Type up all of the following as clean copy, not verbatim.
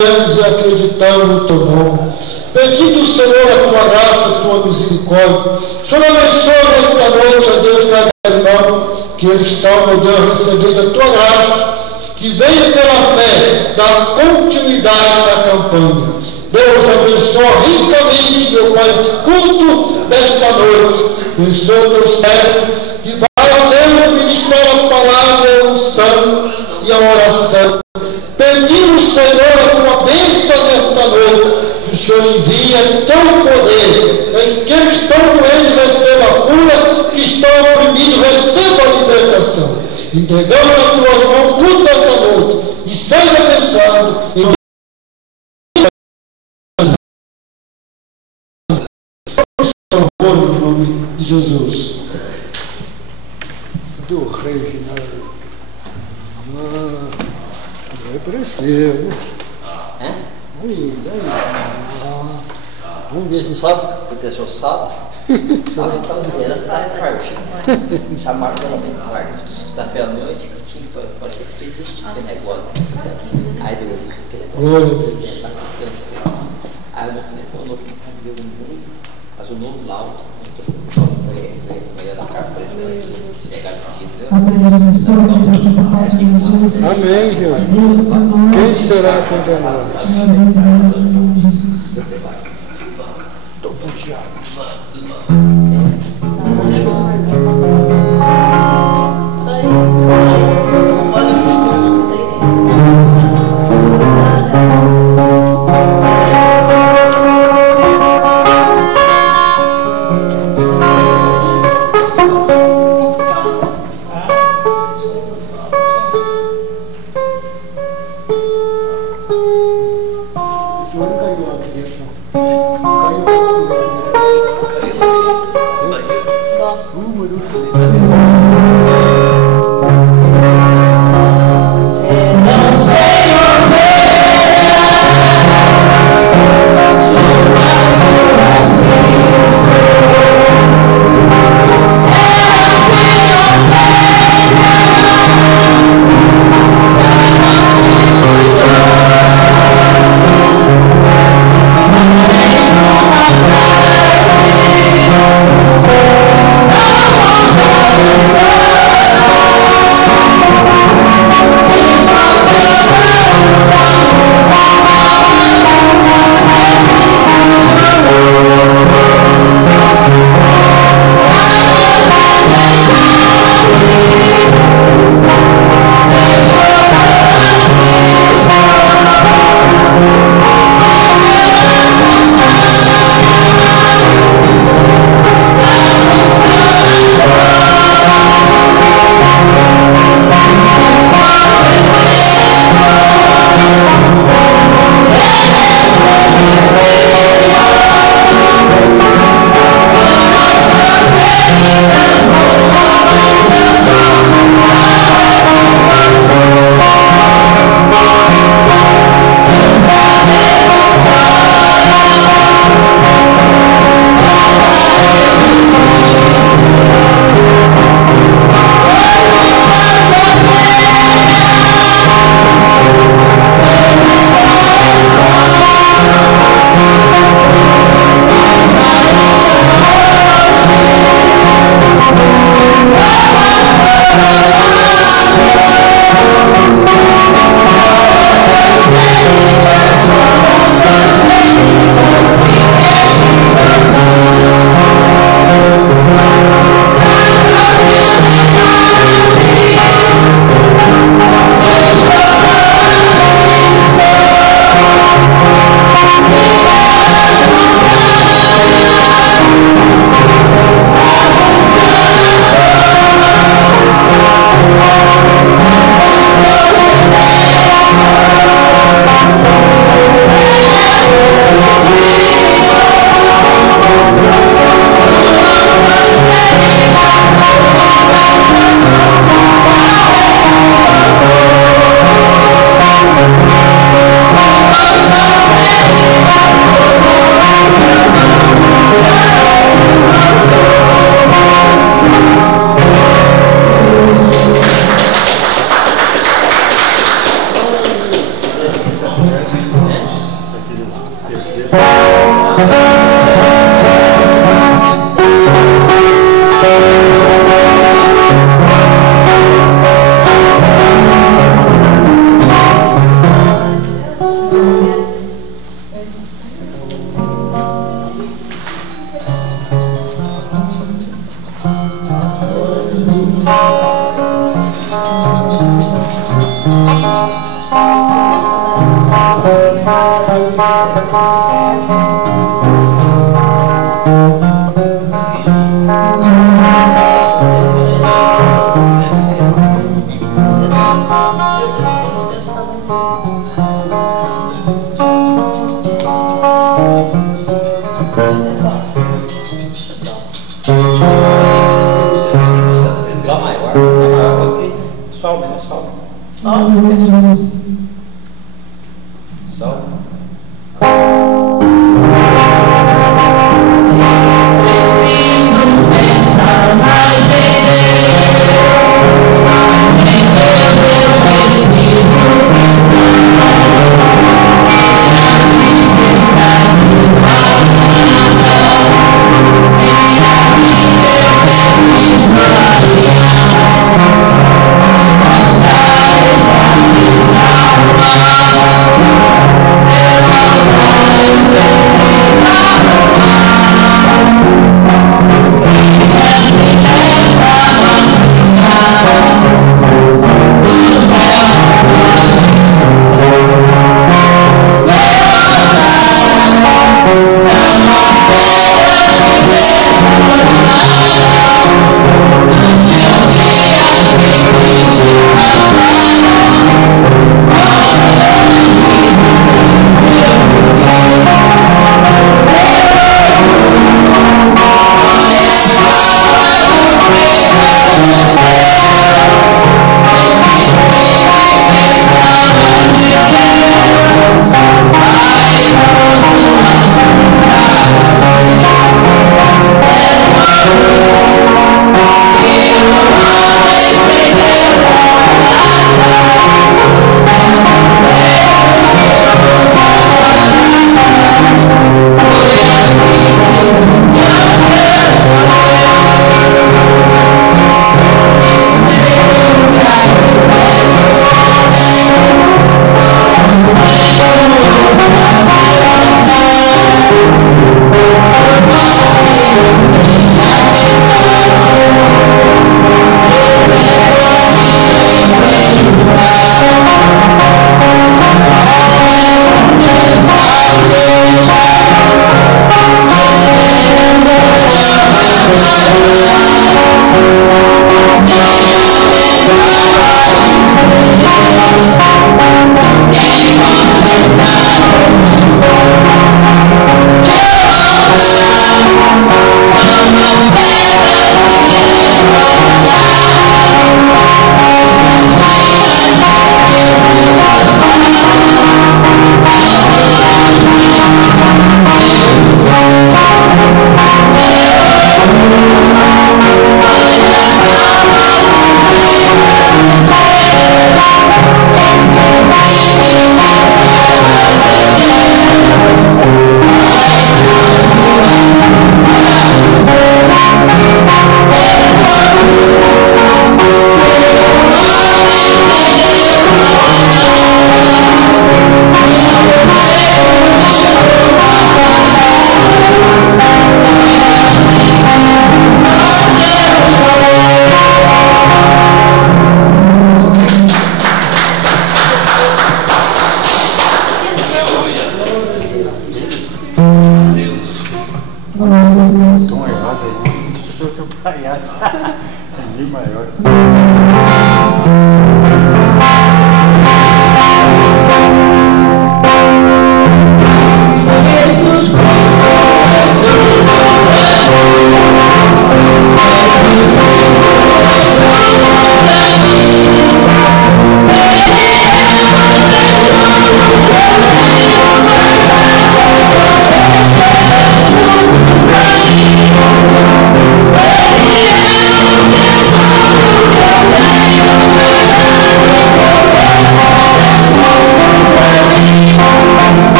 cremos e acreditamos no teu nome. Pedindo, Senhor, a tua graça, a tua misericórdia. Senhor, abençoa nesta noite, ó Deus, cada irmão que ele está, meu Deus, recebendo a tua graça, que venha pela fé dar continuidade na campanha. Deus abençoa ricamente, meu Pai, esse culto desta noite. Abençoa teu servo, que vai, ó Deus, ministrar a palavra, a unção e a oração. Pedimos, Senhor, a tua bênção nesta noite. O Senhor envia teu poder. Em que estão doentes, receba a cura. Que estão oprimidos, receba a libertação. Entregamos nas tuas mãos tudo esta noite. E seja abençoado. Em nome de Jesus. Do rei Reginaldo. Vai aparecer. Aí. Vamos ver. Você sabe o que aconteceu sábado? Sábado estava esperando para partir. Chamaram pela manhã, sexta-feira à noite, que tinha pode ser que fez esse negócio. Aí deu glória a Deus. Aí o meu telefone viu um novo, mas o novo laudo foi da carta para ele pegar o dia. Amém, Jesus. Quem será contra nós?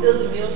Deus meu.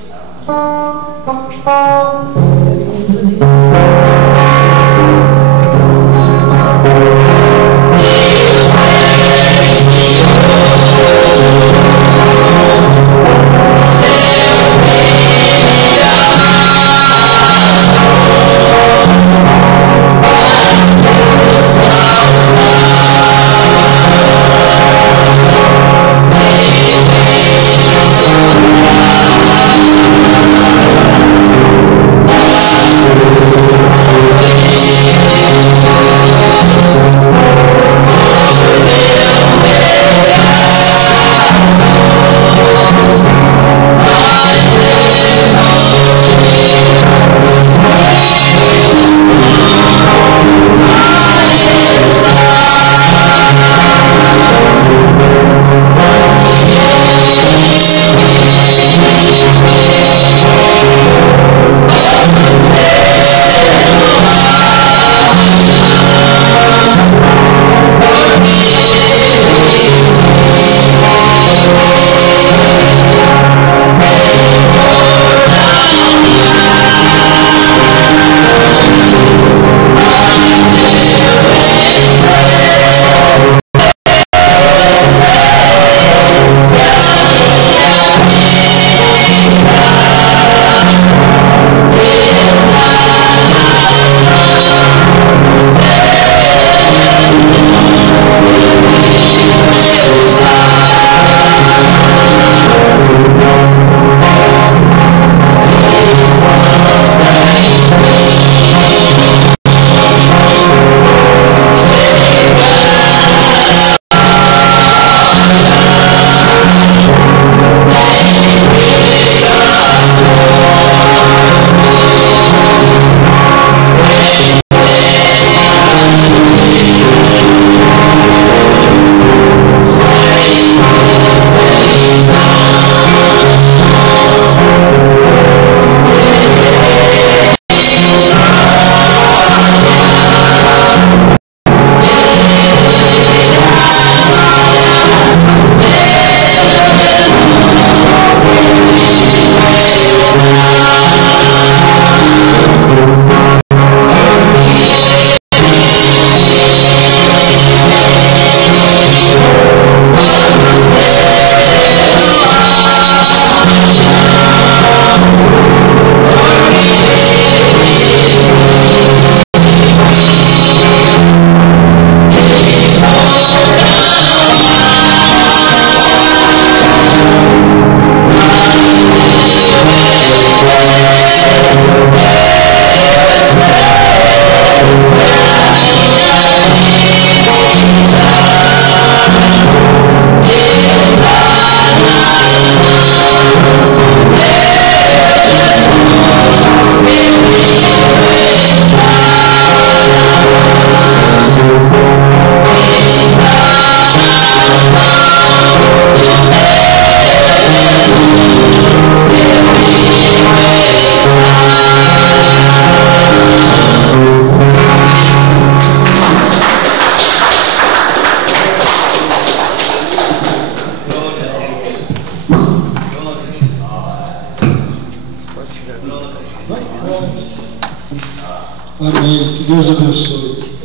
Amém. Que Deus abençoe.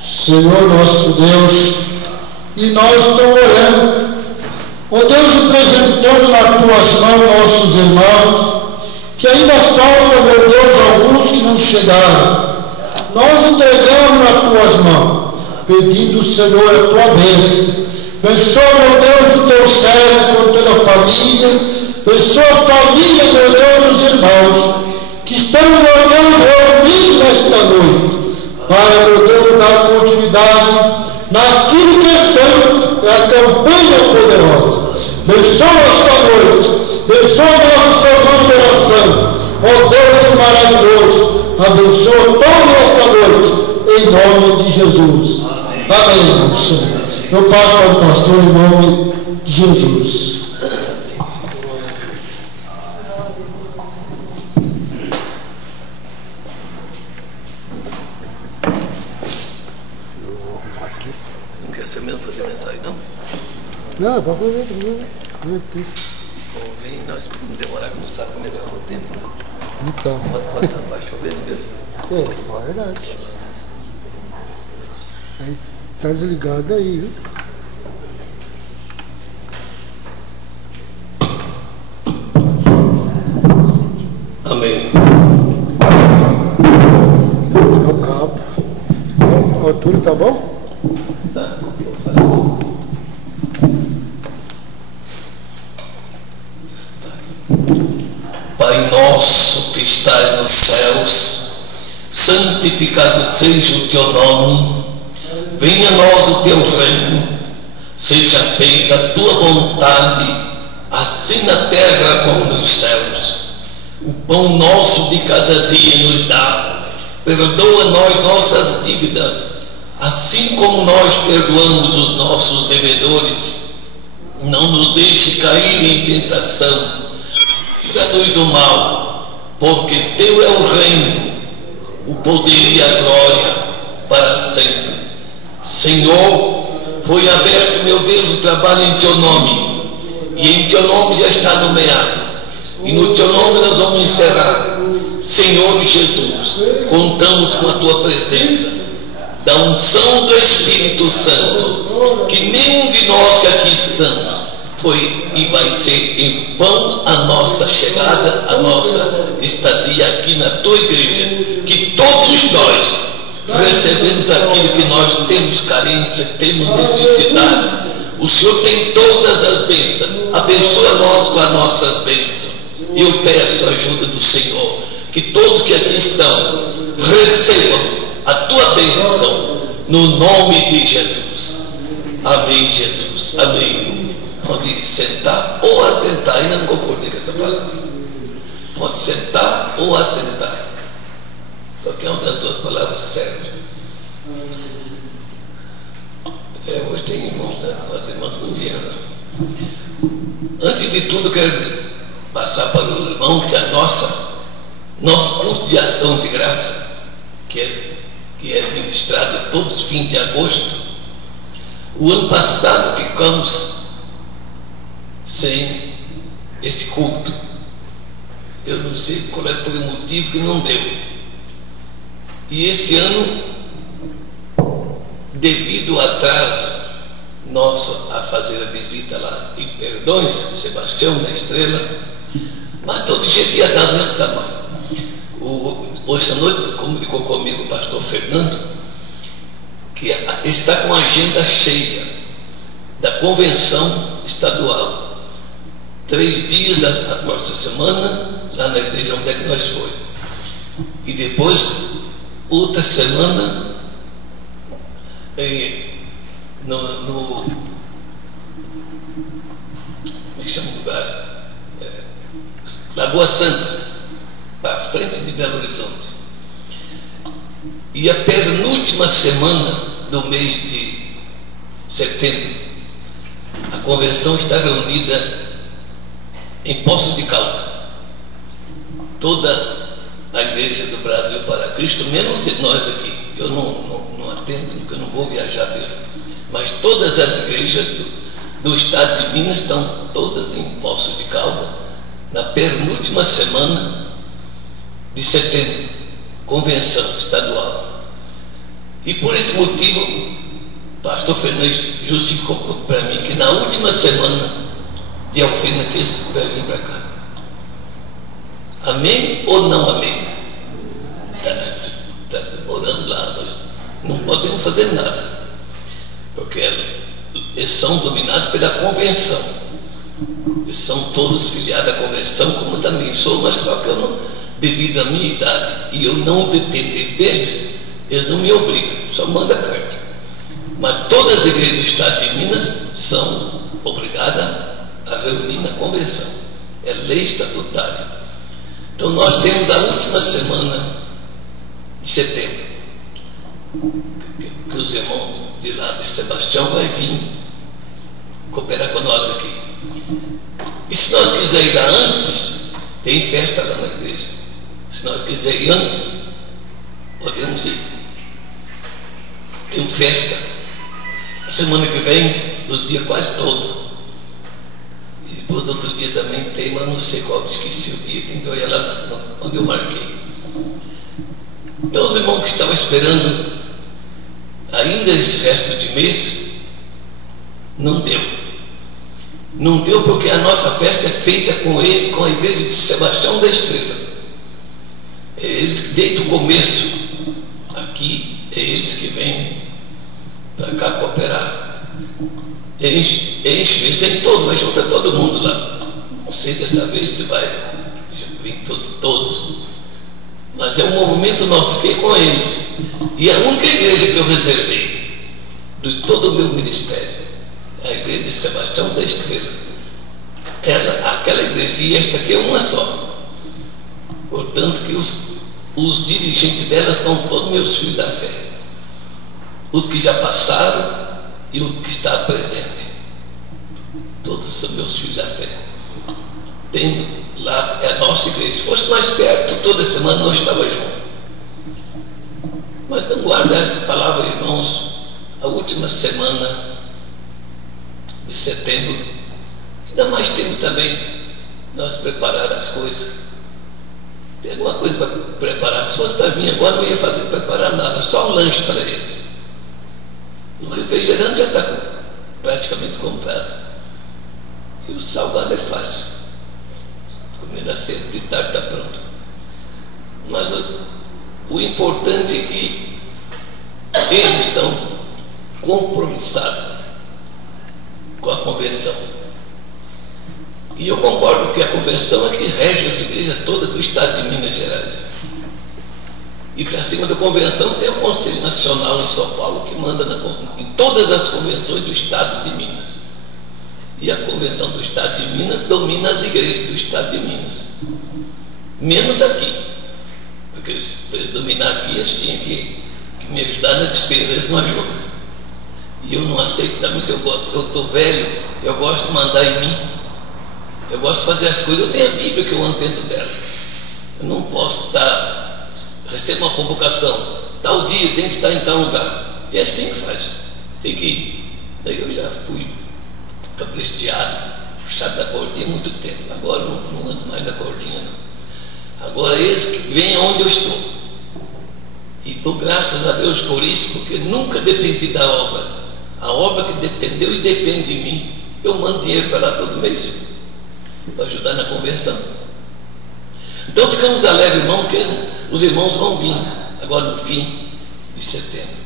Senhor nosso Deus, e nós estamos orando, ó Deus, apresentando nas tuas mãos nossos irmãos, que ainda faltam, meu Deus, alguns que não chegaram. Nós entregamos nas tuas mãos, pedindo, Senhor, a tua bênção. Abençoa, meu Deus, o teu servo com toda a família. Abençoa a família, meu Deus, dos irmãos que estão, meu Deus, reunidos nesta noite, para, meu Deus, dar continuidade naquilo que é a campanha poderosa. Abençoa esta noite, abençoa nossa semana de oração. Ó Deus maravilhoso, abençoa toda esta noite, em nome de Jesus. Amém, Senhor. Eu passo para o pastor em nome de Jesus. Você não quer ser mesmo fazer mensagem, não? Não, pode fazer também. Vamos ver, nós vamos demorar que não sabe como é que é o tempo. Né? Então. Pode estar chovendo mesmo. É verdade. Aí tá desligado aí, viu? Amém. É o cabo. A altura tá bom? Tá. Pai nosso que estás nos céus, santificado seja o teu nome, venha a nós o teu reino, seja feita a tua vontade, assim na terra como nos céus. O pão nosso de cada dia nos dá, perdoa-nos nossas dívidas, assim como nós perdoamos os nossos devedores. Não nos deixe cair em tentação, livra-nos do mal, porque teu é o reino, o poder e a glória para sempre. Senhor, foi aberto, meu Deus, o trabalho em teu nome, e em teu nome já está nomeado, e no teu nome nós vamos encerrar. Senhor Jesus, contamos com a tua presença, da unção do Espírito Santo, que nenhum de nós que aqui estamos foi e vai ser em vão a nossa chegada, a nossa estadia aqui na tua igreja, que todos nós recebemos aquilo que nós temos carência, temos necessidade. O Senhor tem todas as bênçãos, abençoa-nós com as nossas bênçãos. Eu peço a ajuda do Senhor, que todos que aqui estão recebam a tua bênção no nome de Jesus. Amém, Jesus. Amém. Pode sentar ou assentar. Ainda não concordei com essa palavra. Pode sentar ou assentar. Qualquer uma das duas palavras serve. Hoje tem irmãos, as irmãs não vieram. Antes de tudo, quero passar para o irmão que nosso culto de ação de graça, que é ministrado todos os fins de agosto. O ano passado ficamos sem esse culto. Eu não sei qual foi o motivo que não deu. E esse ano, devido ao atraso nosso a fazer a visita lá em Perdões, Sebastião da Estrela, mas todo jeito ia dar o mesmo tamanho. Hoje à noite comunicou comigo o pastor Fernando que está com a agenda cheia da convenção estadual. 3 dias a próxima semana, lá na igreja onde é que nós foi. E depois, outra semana, como é que chama o lugar? Lagoa Santa, para frente de Belo Horizonte. E a penúltima semana do mês de setembro, a convenção está reunida em Poços de Caldas. Toda a igreja do Brasil para Cristo, menos nós aqui. Eu não atendo, porque eu não vou viajar mesmo. Mas todas as igrejas do estado de Minas estão todas em Poços de Caldas, na penúltima semana de setembro, convenção estadual. E por esse motivo, o pastor Fernando justificou para mim que na última semana de Alfena que esse vai vir para cá. Amém ou não amém? Está demorando lá, mas não podemos fazer nada, porque eles são dominados pela convenção. Eles são todos filiados à convenção, como eu também sou, mas só que eu não, devido à minha idade, e eu não depender deles, eles não me obrigam, só mandam a carta. Mas todas as igrejas do estado de Minas são obrigadas a reunir na convenção. É lei estatutária. Então nós temos a última semana de setembro, que os irmãos de lá de Sebastião vai vir cooperar com nós aqui. E se nós quisermos ir antes, tem festa lá na igreja. Se nós quisermos ir antes, podemos ir. Tem festa. A semana que vem, os dias quase todos. Depois, outro dia também tem, mas não sei qual, esqueci o dia, tem que olhar lá onde eu marquei. Então, os irmãos que estavam esperando ainda esse resto de mês, não deu. Não deu porque a nossa festa é feita com eles, com a igreja de Sebastião da Estrela. É eles, desde o começo, aqui, é eles que vêm para cá cooperar. Enche, eles vêm todos, mas junta todo mundo lá. Não sei dessa vez se vai vir todos. Mas é um movimento nosso que é com eles. E a única igreja que eu reservei de todo o meu ministério é a igreja de Sebastião da Estrela. Aquela igreja, e esta aqui é uma só. Portanto que os dirigentes dela são todos meus filhos da fé. Os que já passaram e o que está presente. Todos são meus filhos da fé. Tem lá, é a nossa igreja. Se fosse mais perto, toda semana nós estávamos juntos. Mas não guardar essa palavra, irmãos, a última semana de setembro, ainda mais tempo também nós preparar as coisas. Tem alguma coisa para preparar? Se fosse para mim agora, não ia preparar nada, só um lanche para eles. O refrigerante já está praticamente comprado. E o salgado é fácil. Comida cedo, de tarde está pronto. Mas o importante é que eles estão compromissados com a convenção. E eu concordo que a convenção é que rege as igrejas todas do estado de Minas Gerais. E para cima da convenção tem o Conselho Nacional em São Paulo, que manda em todas as convenções do estado de Minas. E a convenção do estado de Minas domina as igrejas do estado de Minas. Menos aqui. Porque para eles dominar aqui, eles tinham que me ajudar na despesa, eles não ajudam. E eu não aceito também, que eu estou velho, eu gosto de mandar em mim. Eu gosto de fazer as coisas, eu tenho a Bíblia que eu ando dentro dela. Eu não posso recebo uma convocação, tal dia tem que estar em tal lugar. E é assim que faz, tem que ir. Daí eu já fui capristiado, puxado da cordinha há muito tempo. Agora não ando mais na cordinha, não. Agora eles que vêm onde eu estou. E dou graças a Deus por isso, porque nunca dependi da obra. A obra que dependeu e depende de mim, eu mando dinheiro para lá todo mês, para ajudar na convenção. Então ficamos alegres, irmãos, porque os irmãos vão vir agora no fim de setembro.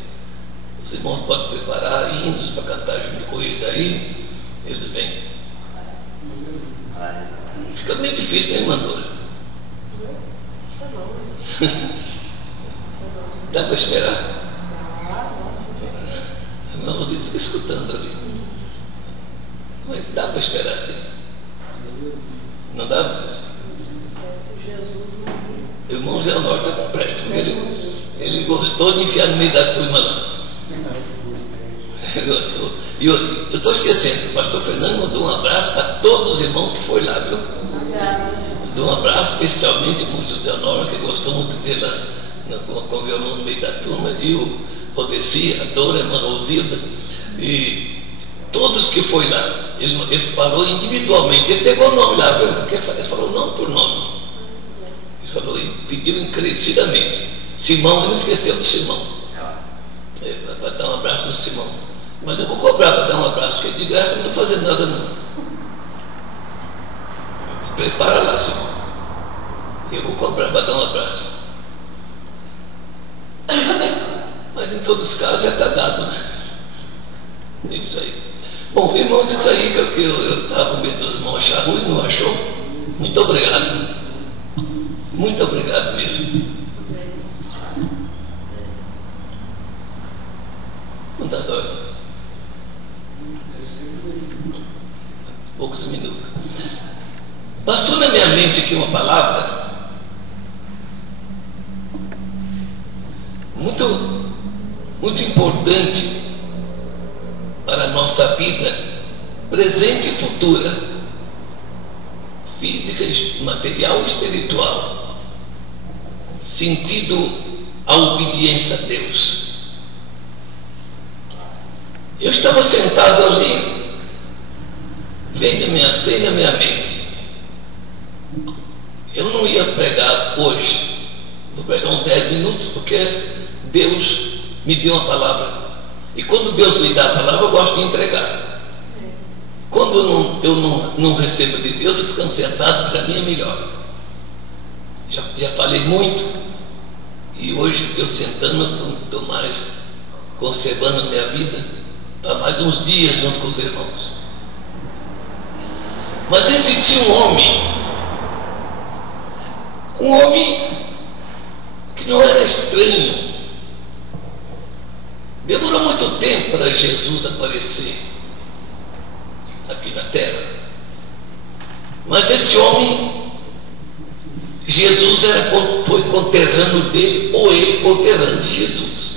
Os irmãos podem preparar hinos para cantar junto com eles aí, eles vêm. Fica meio difícil, né, irmã Dora? Dá para esperar? A irmã Rosita fica escutando ali. Mas dá para esperar sim. Não dá, vocês? O irmão Zé Honório está com pressa, ele gostou de enfiar no meio da turma lá. Ele gostou. E eu estou esquecendo, o pastor Fernando mandou um abraço para todos os irmãos que foram lá, viu? Mandou um abraço especialmente para o José Honório, que gostou muito dele lá, com o violão no meio da turma, e o Rodeci, a Dora, a irmã Rosilda, e todos que foram lá. Ele falou individualmente, ele pegou o nome lá, porque ele falou nome por nome. Ele falou e pediu encarecidamente. Simão, ele não esqueceu do Simão. Para dar um abraço no Simão. Mas eu vou cobrar para dar um abraço, porque de graça não estou fazendo nada não. Se prepara lá, Simão. Eu vou cobrar para dar um abraço. Mas em todos os casos já está dado, né? É isso aí. Bom, irmãos, isso aí que eu estava com medo dos irmãos achar ruim, não achou? Muito obrigado. Muito obrigado mesmo. Quantas horas? Poucos minutos. Passou na minha mente aqui uma palavra muito importante para a nossa vida presente e futura, física, material e espiritual, sentido à obediência a Deus. Eu estava sentado ali veio na minha mente. Eu não ia pregar hoje, vou pregar uns 10 minutos, porque Deus me deu uma palavra. E quando Deus me dá a palavra, eu gosto de entregar. Quando eu não recebo de Deus, eu ficando sentado, para mim é melhor. Já falei muito, e hoje eu sentando, estou mais conservando a minha vida para mais uns dias junto com os irmãos. Mas existia um homem que não era estranho. Demorou muito tempo para Jesus aparecer aqui na terra. Mas esse homem, Jesus foi conterrâneo dele, ou ele conterrâneo de Jesus.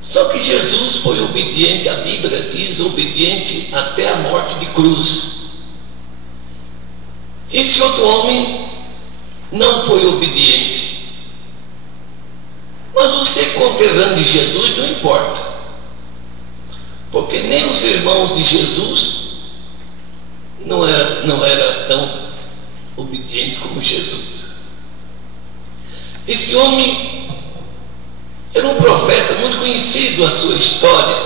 Só que Jesus foi obediente, a Bíblia diz, obediente até a morte de cruz. Esse outro homem não foi obediente. Mas o ser conterrâneo de Jesus não importa, porque nem os irmãos de Jesus não era tão obediente como Jesus. Esse homem era um profeta muito conhecido, a sua história,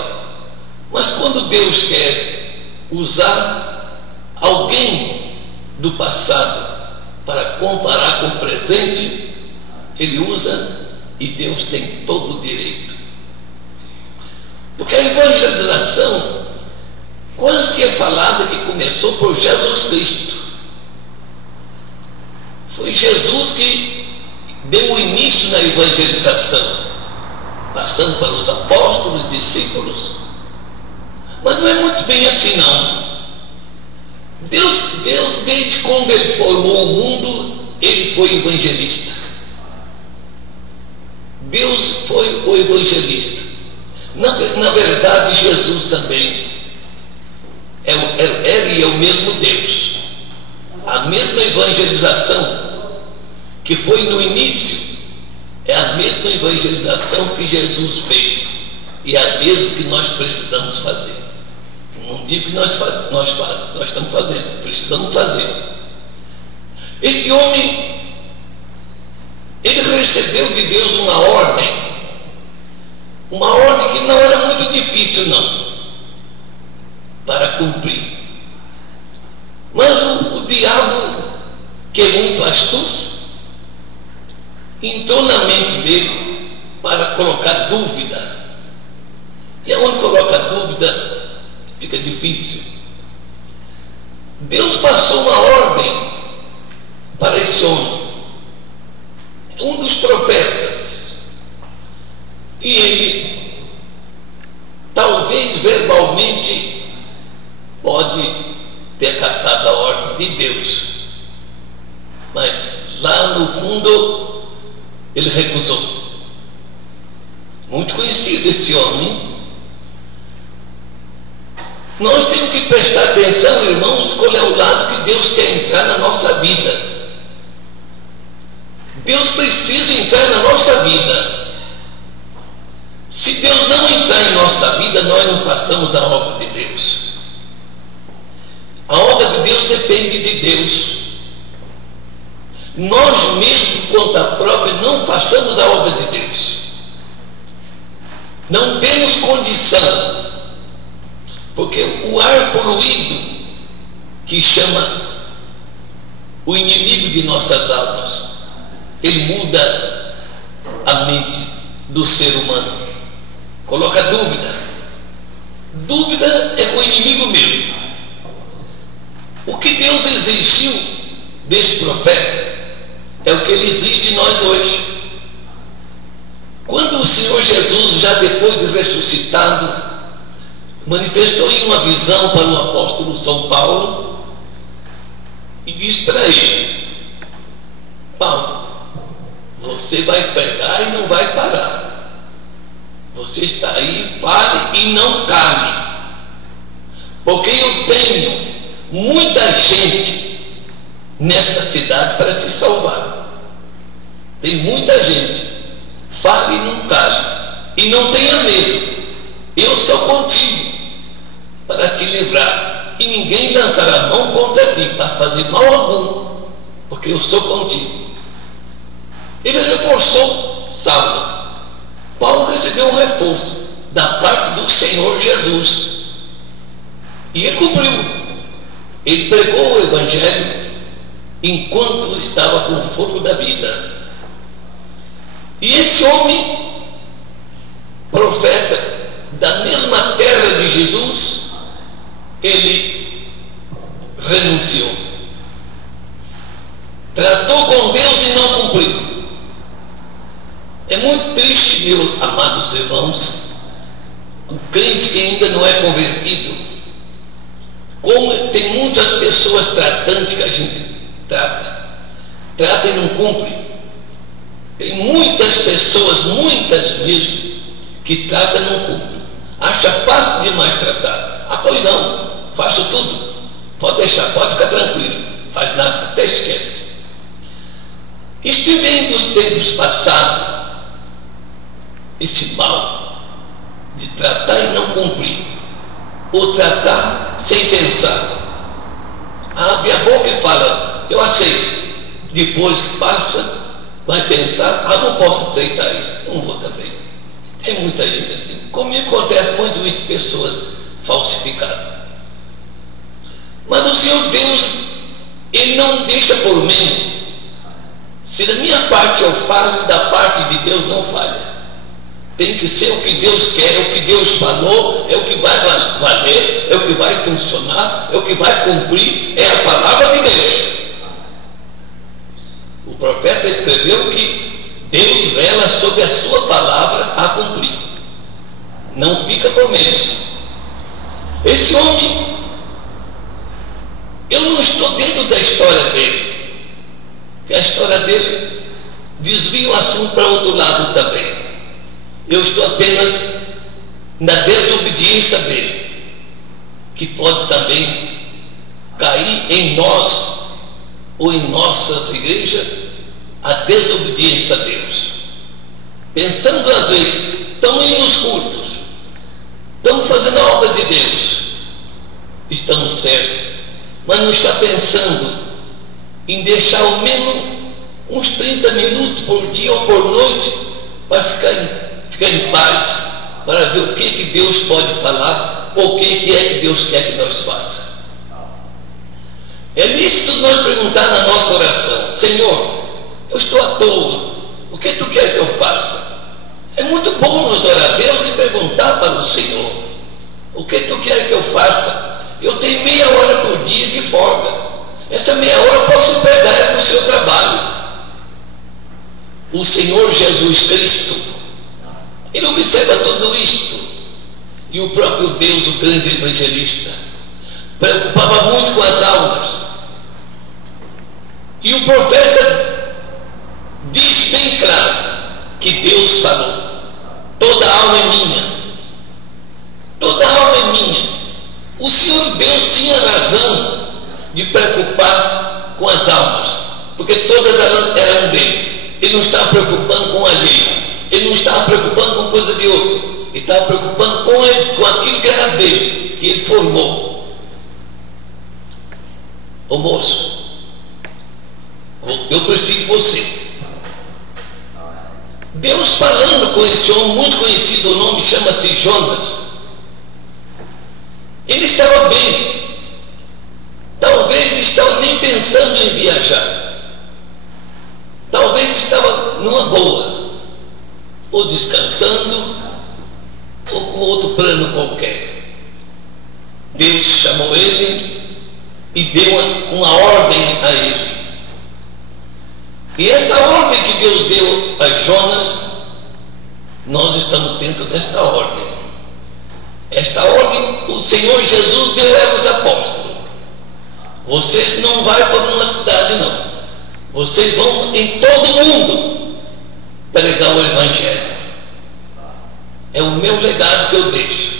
mas quando Deus quer usar alguém do passado para comparar com o presente, ele usa, e Deus tem todo o direito. Porque a evangelização quase que é falada que começou por Jesus Cristo. Foi Jesus que deu o início na evangelização, passando para os apóstolos, discípulos. Mas não é muito bem assim, não. Deus, desde quando ele formou o mundo, ele foi evangelista. Deus foi o evangelista. Na verdade, Jesus também ele é o mesmo Deus. A mesma evangelização que foi no início é a mesma evangelização que Jesus fez, e é a mesma que nós precisamos fazer. Não digo que nós estamos fazendo, precisamos fazer. Esse homem, ele recebeu de Deus uma ordem que não era muito difícil, não, para cumprir. Mas o diabo, que é muito astuto, entrou na mente dele para colocar dúvida. E onde coloca dúvida, fica difícil. Deus passou uma ordem para esse homem, um dos profetas, e ele talvez verbalmente pode ter acatado a ordem de Deus, mas lá no fundo ele recusou. Muito conhecido esse homem. Nós temos que prestar atenção, irmãos, de qual é o lado que Deus quer entrar na nossa vida. Deus precisa entrar na nossa vida. Se Deus não entrar em nossa vida, nós não façamos a obra de Deus. A obra de Deus depende de Deus. Nós mesmos, por conta própria, não façamos a obra de Deus. Não temos condição, porque o ar poluído, que chama o inimigo de nossas almas, ele muda a mente do ser humano, coloca dúvida. Dúvida é com o inimigo mesmo. O que Deus exigiu desse profeta é o que ele exige de nós hoje. Quando o Senhor Jesus, já depois de ressuscitado, manifestou em uma visão para o apóstolo São Paulo e disse para ele: Paulo, você vai pregar e não vai parar. Você está aí, fale e não cale, porque eu tenho muita gente nesta cidade para se salvar. Tem muita gente. Fale e não cale, e não tenha medo. Eu sou contigo, para te livrar, e ninguém lançará mão contra ti para fazer mal algum, porque eu sou contigo. Ele reforçou Saulo. Paulo recebeu um reforço da parte do Senhor Jesus, e ele cumpriu. Ele pregou o Evangelho enquanto estava com o fogo da vida. E esse homem, profeta da mesma terra de Jesus, ele renunciou, tratou com Deus e não cumpriu. É muito triste, meus amados irmãos, um crente que ainda não é convertido, como tem muitas pessoas tratantes que a gente trata e não cumpre. Tem muitas pessoas, muitas mesmo, que trata e não cumpre. Acha fácil demais tratar. Ah, pois não, faço tudo. Pode deixar, pode ficar tranquilo. Faz nada, até esquece. Isto vem dos tempos passados, esse mal de tratar e não cumprir, ou tratar sem pensar. Abre a boca e fala, eu aceito. Depois que passa, vai pensar, não posso aceitar isso, não vou também. Tem muita gente assim. Comigo acontece muito isso, pessoas falsificadas. Mas o Senhor Deus, Ele não deixa por mim. Se da minha parte eu falo, da parte de Deus não falha. Tem que ser o que Deus quer, o que Deus falou, é o que vai valer, é o que vai funcionar, é o que vai cumprir, é a palavra de Deus. O profeta escreveu que Deus vela sobre a sua palavra a cumprir. Não fica por menos. Esse homem, eu não estou dentro da história dele, porque a história dele desvia o assunto para outro lado também. Eu estou apenas na desobediência dele, que pode também cair em nós ou em nossas igrejas, a desobediência a Deus. Pensando às vezes, estamos indo nos cultos, estamos fazendo a obra de Deus, estamos certos, mas não está pensando em deixar ao menos uns 30 minutos por dia ou por noite para ficar em paz, para ver o que Deus pode falar, ou o que é que Deus quer que nós façamos. É lícito nós perguntar na nossa oração, Senhor, eu estou à toa, o que tu quer que eu faça? É muito bom nós orar a Deus e perguntar para o Senhor, o que tu quer que eu faça? Eu tenho meia hora por dia de folga, essa meia hora eu posso empregar no seu trabalho. O Senhor Jesus Cristo, Ele observa tudo isto. E o próprio Deus, o grande evangelista, preocupava muito com as almas. E o profeta diz bem claro que Deus falou, toda alma é minha, toda alma é minha. O Senhor Deus tinha razão de preocupar com as almas, porque todas elas eram dele. Ele não estava preocupando com alheio, ele não estava preocupando com coisa de outro, ele estava preocupando com ele, com aquilo que era dele, que ele formou. Ô moço, eu preciso de você. Deus falando com esse homem muito conhecido, o nome chama-se Jonas. Ele estava bem, talvez estava nem pensando em viajar, talvez estava numa boa, ou descansando, ou com outro plano qualquer. Deus chamou ele e deu uma ordem a ele. E essa ordem que Deus deu a Jonas, nós estamos dentro desta ordem. Esta ordem o Senhor Jesus deu aos apóstolos. Vocês não vão para uma cidade não, vocês vão em todo mundo pregar o Evangelho. É o meu legado que eu deixo.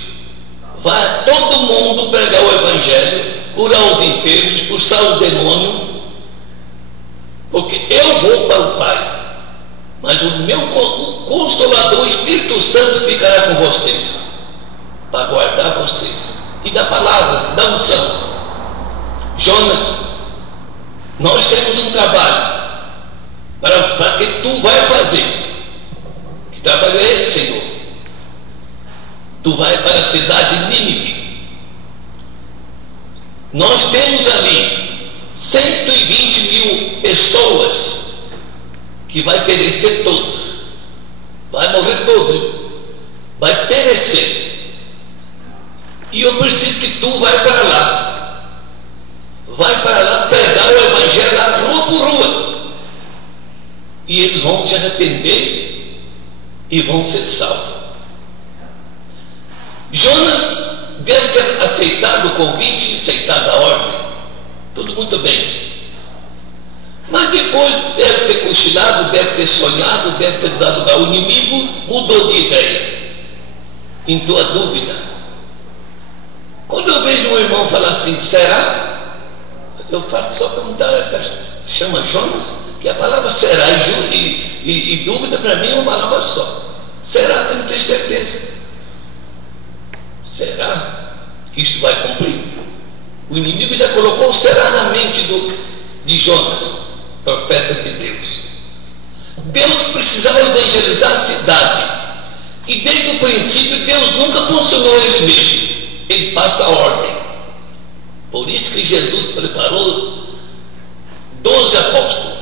Vai todo mundo pregar o Evangelho, curar os enfermos, expulsar os demônios, porque eu vou para o Pai, mas o meu Consolador, o Espírito Santo, ficará com vocês, para guardar vocês. e da palavra, da unção. Jonas, nós temos um trabalho para que tu vai fazer. Que trabalho é esse, Senhor? Tu vai para a cidade de Nínive. Nós temos ali 120 mil pessoas que vai perecer todos. Vai morrer todos. Vai perecer. E eu preciso que tu vai para lá. Vai para lá pregar o evangelho lá, rua por rua. E eles vão se arrepender e vão ser salvos. Jonas deve ter aceitado o convite e aceitado a ordem. Tudo muito bem. Mas depois deve ter cochilado, deve ter sonhado, deve ter dado lugar ao inimigo, mudou de ideia. Entrou a dúvida. Quando eu vejo um irmão falar assim, será? Eu faço só perguntar, se chama Jonas? Que a palavra será e dúvida para mim é uma palavra só. Será que eu não tenho certeza? Será que isso vai cumprir? O inimigo já colocou o será na mente de Jonas, profeta de Deus. Deus precisava evangelizar a cidade. E desde o princípio Deus nunca funcionou ele mesmo. Ele passa a ordem. Por isso que Jesus preparou 12 apóstolos,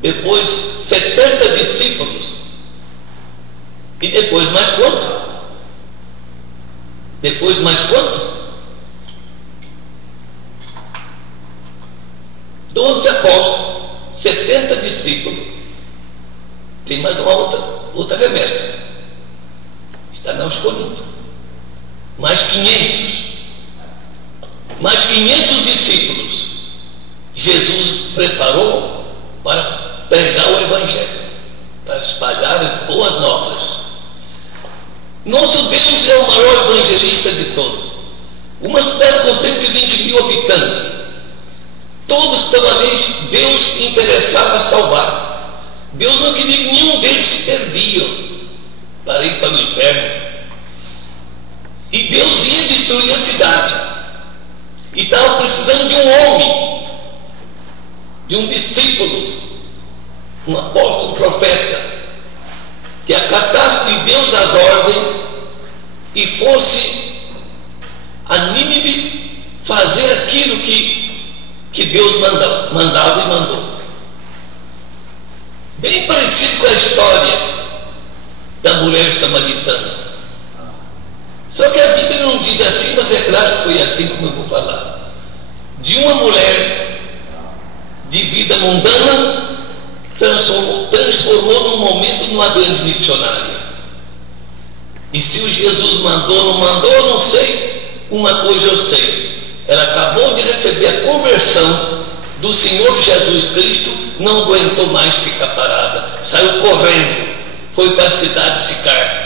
depois 70 discípulos, e depois mais quanto? Depois mais quanto? 12 apóstolos, 70 discípulos. Tem mais uma outra remessa. Está na Coríntios. Mais 500. Mais 500 discípulos. Jesus preparou para pregar o evangelho, para espalhar as boas novas. Nosso Deus é o maior evangelista de todos. Uma cidade com 120 mil habitantes. Todos estão ali, Deus interessava a salvar. Deus não queria que nenhum deles se perdia para ir para o inferno. E Deus ia destruir a cidade. E estava precisando de um homem, de um discípulo, um apóstolo, um profeta, que acatasse de Deus as ordens e fosse a Nínive fazer aquilo que Deus mandava e mandou. Bem parecido com a história da mulher samaritana. Só que a Bíblia não diz assim, mas é claro que foi assim como eu vou falar. De uma mulher de vida mundana transformou num momento numa grande missionária. E se o Jesus mandou ou não mandou, eu não sei. Uma coisa eu sei: ela acabou de receber a conversão do Senhor Jesus Cristo, não aguentou mais ficar parada, saiu correndo, foi para a cidade de Sicar.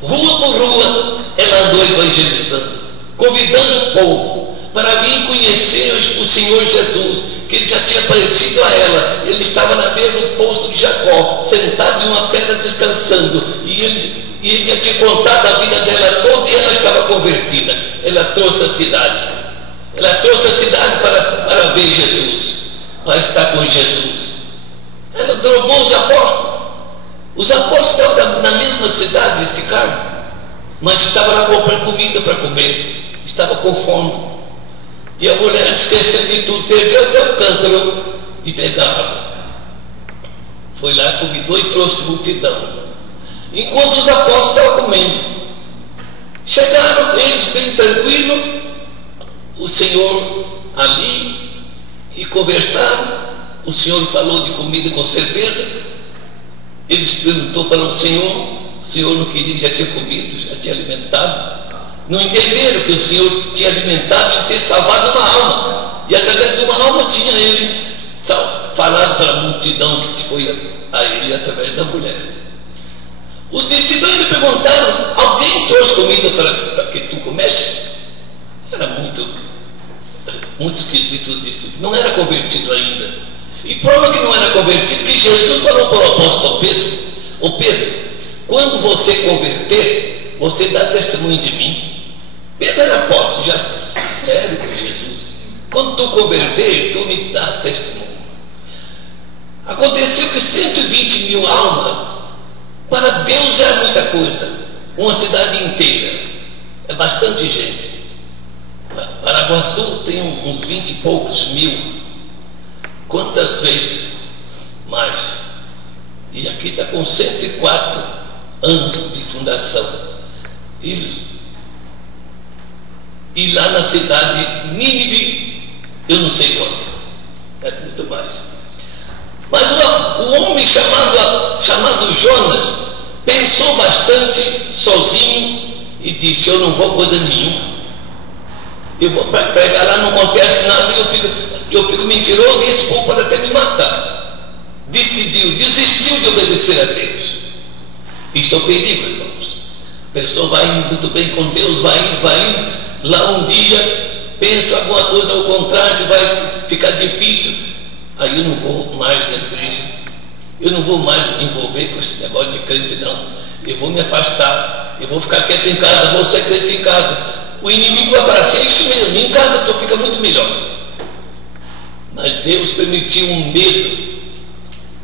Rua por rua ela andou evangelizando, convidando o povo para vir conhecer o Senhor Jesus, que ele já tinha aparecido a ela. Ele estava na beira do poço de Jacó, sentado em uma pedra descansando, e ele já tinha contado a vida dela toda e ela estava convertida. Ela trouxe a cidade, para ver Jesus, para estar com Jesus. Ela drogou os apóstolos. Os apóstolos estavam na mesma cidade de Sicar, mas estavam lá comprando comida para comer, estava com fome. E a mulher, esquecendo de tudo, perdeu até o cântaro e pegava. Foi lá, convidou e trouxe multidão. Enquanto os apóstolos estavam comendo, chegaram eles bem tranquilos, o Senhor ali, e conversaram. O Senhor falou de comida com certeza. Eles perguntou para o Senhor não queria, já tinha comido, já tinha alimentado. Não entenderam que o Senhor tinha alimentado e ter salvado uma alma. E através de uma alma tinha ele falado para a multidão que foi a ele através da mulher. Os discípulos lhe perguntaram: alguém trouxe comida para que tu comesse? Era muito esquisito os discípulos. Não era convertido ainda. E prova que não era convertido, que Jesus falou para o apóstolo Pedro: ô Pedro, quando você converter, você dá testemunho de mim. Pedro era apóstolo, já sério com Jesus. Quando tu converter, tu me dá testemunho. Aconteceu que 120 mil almas, para Deus é muita coisa. Uma cidade inteira, é bastante gente. Paraguaçu tem uns 20 e poucos mil. Quantas vezes mais? E aqui está com 104 anos de fundação. E lá na cidade Nínive, eu não sei quanto, é muito mais. Mas o homem chamado Jonas pensou bastante sozinho e disse: eu não vou coisa nenhuma, eu vou pregar lá, não acontece nada, eu fico mentiroso e esse povo pode até me matar. Desistiu de obedecer a Deus. Isso é o perigo, irmãos. A pessoa vai muito bem com Deus, vai indo, lá um dia pensa alguma coisa ao contrário, vai ficar difícil. Aí eu não vou mais na igreja, eu não vou mais me envolver com esse negócio de crente, não. Eu vou me afastar, eu vou ficar quieto em casa, vou ser crente em casa. O inimigo vai falar assim: é isso mesmo, em casa tu fica muito melhor. Mas Deus permitiu um medo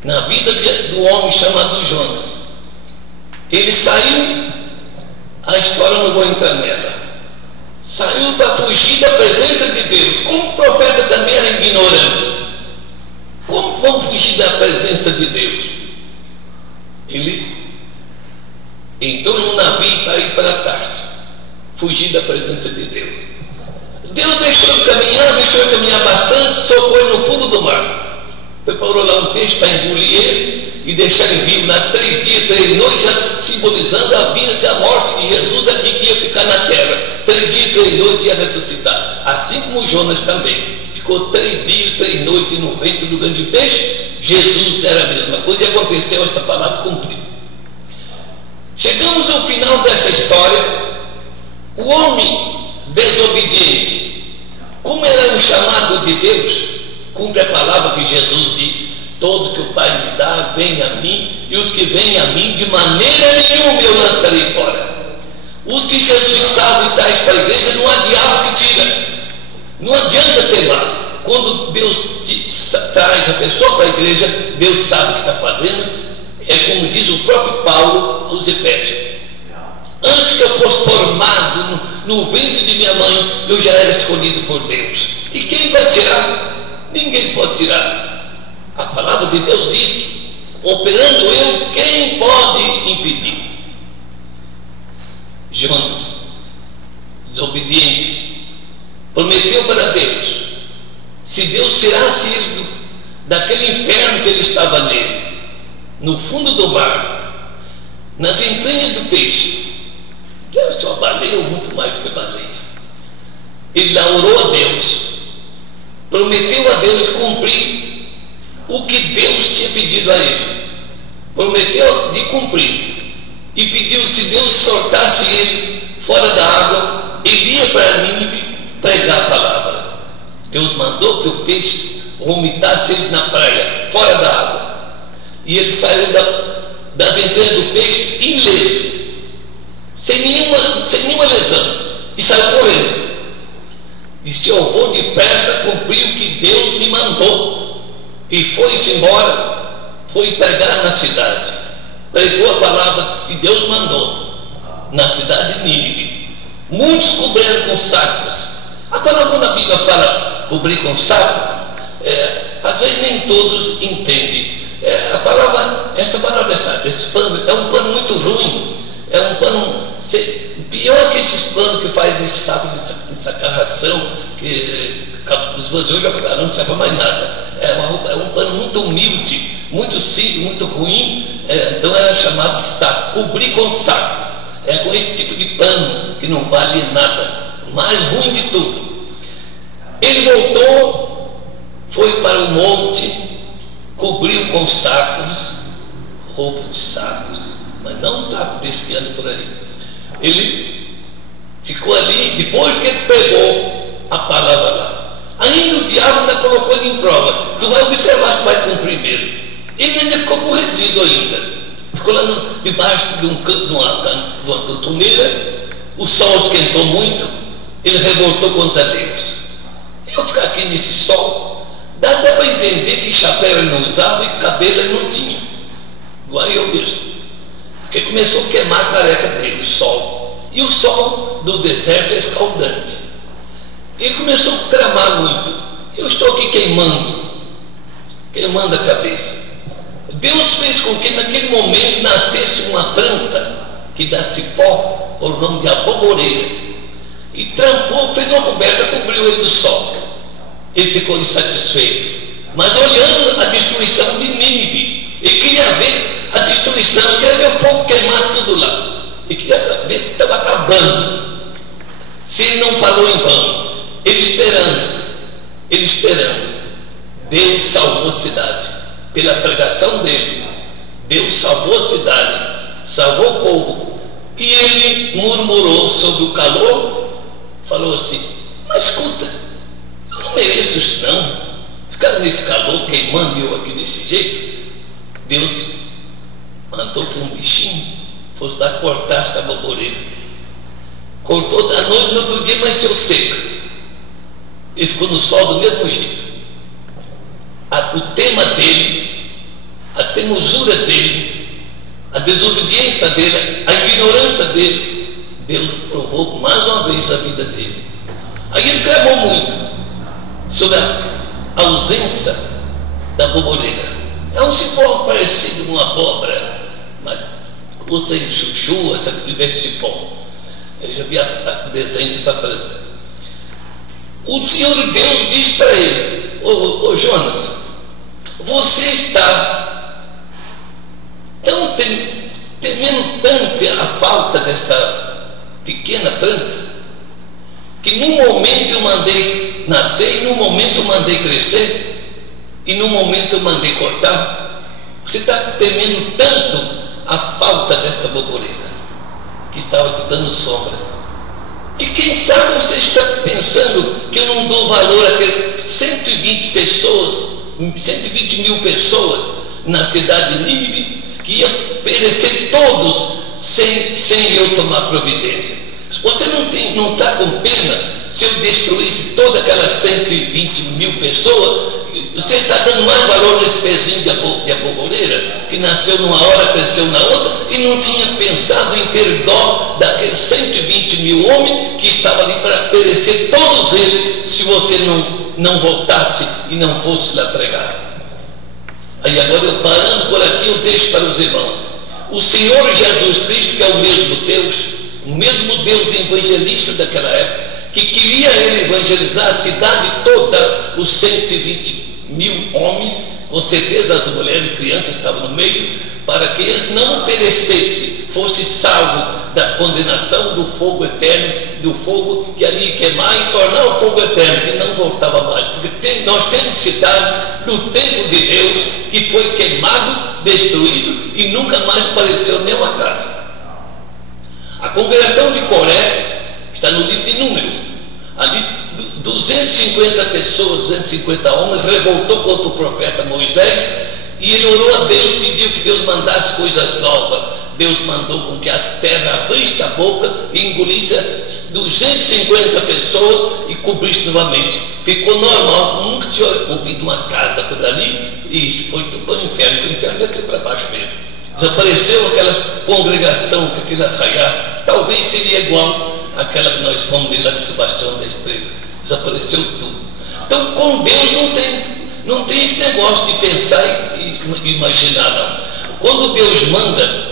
na vida do homem chamado Jonas. Ele saiu, a história não vou entrar nela, saiu para fugir da presença de Deus. Como o profeta também era ignorante, como vão fugir da presença de Deus? Ele entrou em um navio para ir para Tarso, fugir da presença de Deus. Deus deixou ele caminhar bastante, socou ele no fundo do mar, preparou lá um peixe para engolir ele e deixar ele vivo lá 3 dias, 3 noites, já simbolizando a vida, a morte de Jesus aqui, que ia ficar na terra. 3 dias, 3 noites ia ressuscitar, assim como Jonas também. Ficou 3 dias, 3 noites no ventre do grande peixe. Jesus era a mesma coisa e aconteceu, esta palavra cumpriu. Chegamos ao final dessa história. O homem desobediente, como era um chamado de Deus, cumpre a palavra que Jesus disse: todos que o Pai me dá, vêm a mim, e os que vêm a mim, de maneira nenhuma eu lançarei fora. Os que Jesus salva e traz para a igreja, não há diabo que tira. Não adianta teimar. Quando Deus traz a pessoa para a igreja, Deus sabe o que está fazendo. É como diz o próprio Paulo aos Efésios: antes que eu fosse formado no ventre de minha mãe, eu já era escolhido por Deus. E quem vai tirar? Ninguém pode tirar. A palavra de Deus diz: operando eu, quem pode impedir? Jonas, desobediente, prometeu para Deus: se Deus tirasse ele daquele inferno que ele estava nele, no fundo do mar, nas entranhas do peixe, deve ser uma baleia ou muito mais do que baleia. Ele lá orou a Deus, prometeu a Deus de cumprir o que Deus tinha pedido a ele, prometeu de cumprir, e pediu: se Deus soltasse ele fora da água, ele ia para Nínive pregar a palavra. Deus mandou que o peixe vomitasse ele na praia, fora da água, e ele saiu das entranhas do peixe ileso, sem nenhuma lesão, e saiu correndo. Disse: eu vou depressa cumprir o que Deus me mandou. E foi-se embora, foi pregar na cidade, pregou a palavra que Deus mandou na cidade de Nínive. Muitos cobriram com sacos. A palavra na Bíblia fala cobrir com saco, às vezes nem todos entendem. Essa palavra, esse pano, é um pano muito ruim, é um pano pior que esses panos que faz esse saco de sacarração, que os hoje não serve para mais nada. É um pano muito humilde, muito simples, muito ruim. Então é chamado saco, cobrir com saco. É com esse tipo de pano que não vale nada, mais ruim de tudo. Ele voltou, foi para o monte, cobriu com sacos, roupa de sacos, mas não saco desse que anda por aí. Ele ficou ali, depois que ele pegou a palavra lá. Ainda o diabo ainda colocou ele em prova. Tu vai observar se vai cumprir mesmo. Ele ainda ficou com resíduo ainda. Ficou lá debaixo de uma cantoneira. O sol esquentou muito. ele revoltou contra Deus. Eu ficar aqui nesse sol, dá até para entender que chapéu ele não usava e cabelo ele não tinha, igual eu mesmo, porque começou a queimar a careca dele, o sol, e o sol do deserto é escaldante, e começou a tramar muito. Eu estou aqui queimando a cabeça. Deus fez com que naquele momento nascesse uma planta que dá cipó, por nome de aboboreira, e trampou, fez uma coberta, cobriu ele do sol. Ele ficou insatisfeito, mas olhando a destruição de Nínive, ele queria ver a destruição, queria ver o fogo queimar tudo lá, ele queria ver que estava acabando. Se ele não falou em vão, ele esperando, Deus salvou a cidade, pela pregação dele, Deus salvou a cidade, salvou o povo. E ele murmurou sobre o calor, falou assim: mas escuta, eu não mereço isso não, ficar nesse calor queimando eu aqui desse jeito. Deus mandou que um bichinho fosse lá cortar essa aboboreira, cortou da noite, no outro dia amanheceu seca, ele ficou no sol do mesmo jeito. O tema dele, a teimosura dele, a desobediência dele, a ignorância dele, Deus provou mais uma vez a vida dele. Aí ele clamou muito sobre a ausência da aboboreira. É um cipó parecido com uma abóbora, mas você chuchu, esse cipó. Eu já vi o desenho dessa planta. O Senhor Deus diz para ele: ô Jonas, você está tão temendo tanto a falta dessa pequena planta, que num momento eu mandei nascer, e num momento eu mandei crescer, e num momento eu mandei cortar. Você está temendo tanto a falta dessa aboboreira que estava te dando sombra. E quem sabe você está pensando que eu não dou valor àqueles 120 mil pessoas na cidade de Nínive, que ia perecer todos sem eu tomar providência. Você não está com pena se eu destruísse todas aquelas 120 mil pessoas? Você está dando mais valor nesse pezinho de aboboreira, que nasceu numa hora, cresceu na outra, e não tinha pensado em ter dó daqueles 120 mil homens que estavam ali para perecer todos eles, se você não voltasse e não fosse lá pregar. Aí agora eu parando por aqui, eu deixo para os irmãos. O Senhor Jesus Cristo, que é o mesmo Deus evangelista daquela época, que queria ele evangelizar a cidade toda, os 120 mil homens, com certeza as mulheres e crianças estavam no meio, para que eles não perecessem, fossem salvos da condenação do fogo eterno, do fogo que ali ia queimar e tornar o fogo eterno, que não voltava mais. Porque nós temos cidade do templo de Deus que foi queimado, destruído e nunca mais apareceu nenhuma casa. A congregação de Coré, que está no livro de Número, ali 250 pessoas, 250 homens, revoltou contra o profeta Moisés, e ele orou a Deus, pediu que Deus mandasse coisas novas. Deus mandou com que a terra abrisse a boca e engolisse 250 pessoas e cobrisse novamente. Ficou normal, nunca tinha ouvido uma casa por ali, e isso foi tudo para o inferno, porque o inferno desceu para baixo mesmo. Desapareceu aquela congregação, aquele arraiar, talvez seria igual àquela que nós fomos de lá de Sebastião da Estrela. Desapareceu tudo. Então, com Deus não tem esse negócio de pensar e imaginar, não. Quando Deus manda,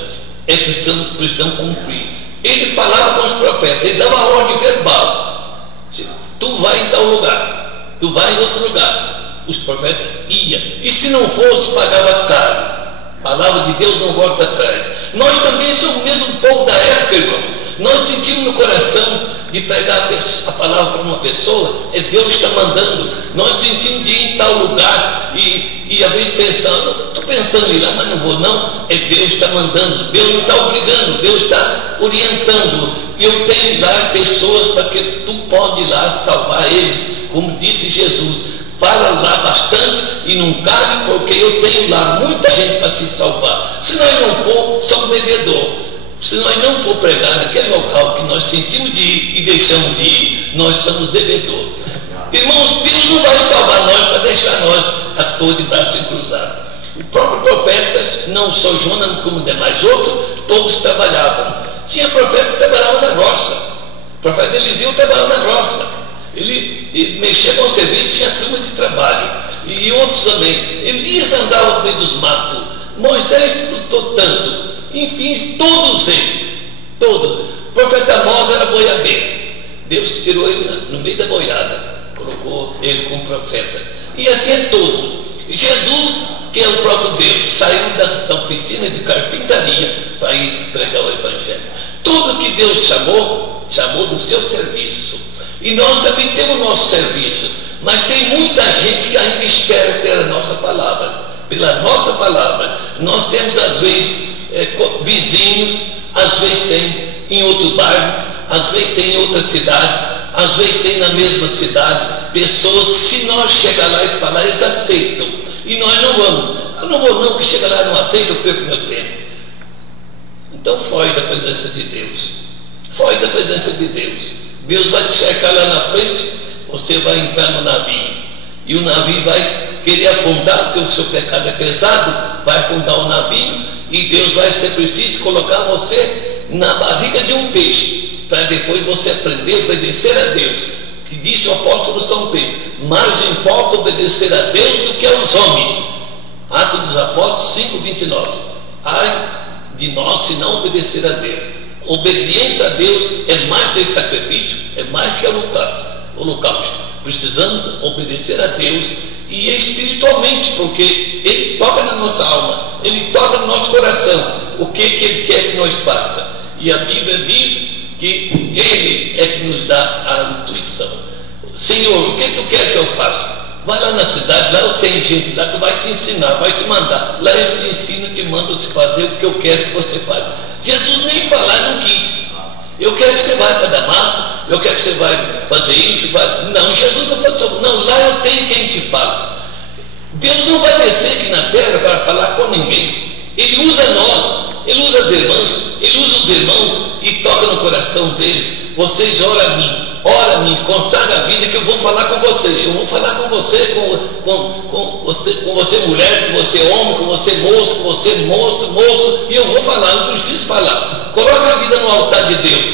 precisam cumprir. Ele falava com os profetas, ele dava ordem verbal: tu vai em tal lugar, tu vai em outro lugar. Os profetas iam, e se não fosse, pagava caro. A palavra de Deus não volta atrás. Nós também somos o mesmo povo da época, irmão. Nós sentimos no coração de pregar a palavra para uma pessoa, é Deus que está mandando. Nós sentimos de ir em tal lugar e às vezes pensando, estou pensando em ir lá, mas não vou não. É Deus que está mandando, Deus não está obrigando, Deus está orientando. E eu tenho lá pessoas para que tu pode ir lá salvar eles, como disse Jesus. Fala lá bastante e não cabe, porque eu tenho lá muita gente para se salvar. Se nós não for, somos devedor. Se nós não for pregar naquele local que nós sentimos de ir e deixamos de ir, nós somos devedores. Irmãos, Deus não vai salvar nós para deixar nós à toa de braço cruzado. O próprio profeta, não só Jonas como demais outros, todos trabalhavam. Tinha profeta que trabalhava na roça. O profeta Eliseu trabalhava na roça. Ele mexia com o serviço, tinha turma de trabalho. E outros também. Elias andava no meio dos matos. Moisés lutou tanto. Enfim, todos eles. Todos. O profeta Amós era boiadeiro. Deus tirou ele no meio da boiada. Colocou ele como profeta. E assim é todos. Jesus, que é o próprio Deus, saiu da oficina de carpintaria para ir pregar o Evangelho. Tudo que Deus chamou, chamou do seu serviço. E nós também temos o nosso serviço. Mas tem muita gente que ainda espera pela nossa palavra. Pela nossa palavra. Nós temos às vezes vizinhos, às vezes tem em outro bairro, às vezes tem em outra cidade, às vezes tem na mesma cidade pessoas que, se nós chegar lá e falar, eles aceitam. E nós não vamos. Eu não vou não, que chega lá e não aceita, eu perco meu tempo. Então foge da presença de Deus. Foge da presença de Deus. Deus vai te cercar lá na frente, você vai entrar no navio. E o navio vai querer afundar, porque o seu pecado é pesado, vai afundar o navio, e Deus vai ser preciso colocar você na barriga de um peixe, para depois você aprender a obedecer a Deus. Que disse o apóstolo São Pedro: mais importa obedecer a Deus do que aos homens. Atos dos Apóstolos 5:29. Ai de nós se não obedecer a Deus. Obediência a Deus é mais que sacrifício, é mais que holocausto. Precisamos obedecer a Deus, e espiritualmente, porque Ele toca na nossa alma, Ele toca no nosso coração, o que Ele quer que nós faça. E a Bíblia diz que Ele é que nos dá a intuição. Senhor, o que Tu quer que eu faça? Vai lá na cidade, lá eu tenho gente lá que vai te ensinar, vai te mandar. Lá eu te ensino, te mando se fazer o que eu quero que você faça. Jesus nem falar não quis. Eu quero que você vá para Damasco, eu quero que você vai fazer isso. Não, Jesus não falou, não, lá eu tenho quem te fala. Deus não vai descer aqui na terra para falar com ninguém. Ele usa nós. Ele usa as irmãs, ele usa os irmãos e toca no coração deles. Vocês ora a mim, consagra a vida, que eu vou falar com você. Eu vou falar com você, com você mulher, com você homem, com você moço, e eu vou falar, eu preciso falar. Coloca a vida no altar de Deus,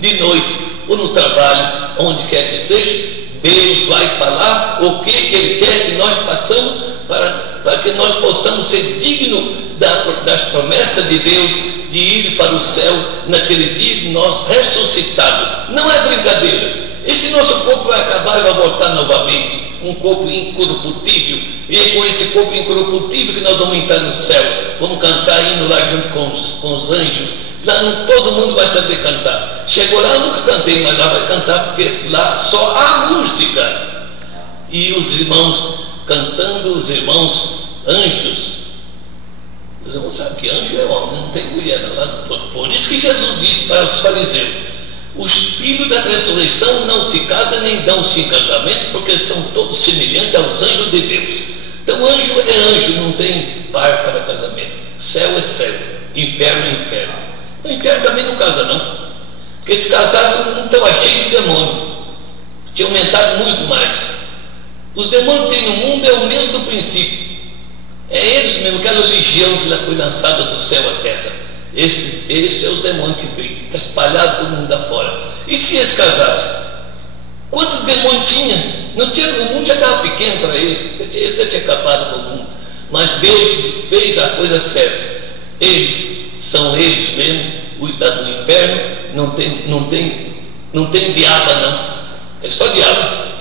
de noite ou no trabalho, onde quer que seja. Deus vai falar o que Ele quer que nós façamos para que nós possamos ser dignos das promessas de Deus, de ir para o céu naquele dia de nós ressuscitados. Não é brincadeira. Esse nosso corpo vai acabar e vai voltar novamente, um corpo incorruptível, e é com esse corpo incorruptível que nós vamos entrar no céu. Vamos cantar hino lá junto com os anjos. Lá todo mundo vai saber cantar. Chegou lá, eu nunca cantei, mas lá vai cantar, porque lá só há música. E os irmãos cantando, os irmãos anjos. Os irmãos sabem que anjo é homem, não tem mulher lá. Por isso que Jesus disse para os fariseus: os filhos da ressurreição não se casam nem dão-se em casamento, porque são todos semelhantes aos anjos de Deus. Então anjo é anjo, não tem par para casamento. Céu é céu, inferno é inferno. O inferno também não casa não, porque se casasse não estava cheio de demônio, tinha aumentado muito mais. Os demônios que tem no mundo é o mesmo do princípio. É eles mesmo, aquela legião que foi lançada do céu à terra. Esse é os demônios que brigam, está espalhado pelo mundo afora. E se eles casassem? Quantos demônios tinha? Não tinha, o mundo já estava pequeno para eles. Eles já tinham acabado com o mundo. Mas Deus fez a coisa certa. Eles são eles mesmo, o do inferno. Não tem diabo não. É só diabo.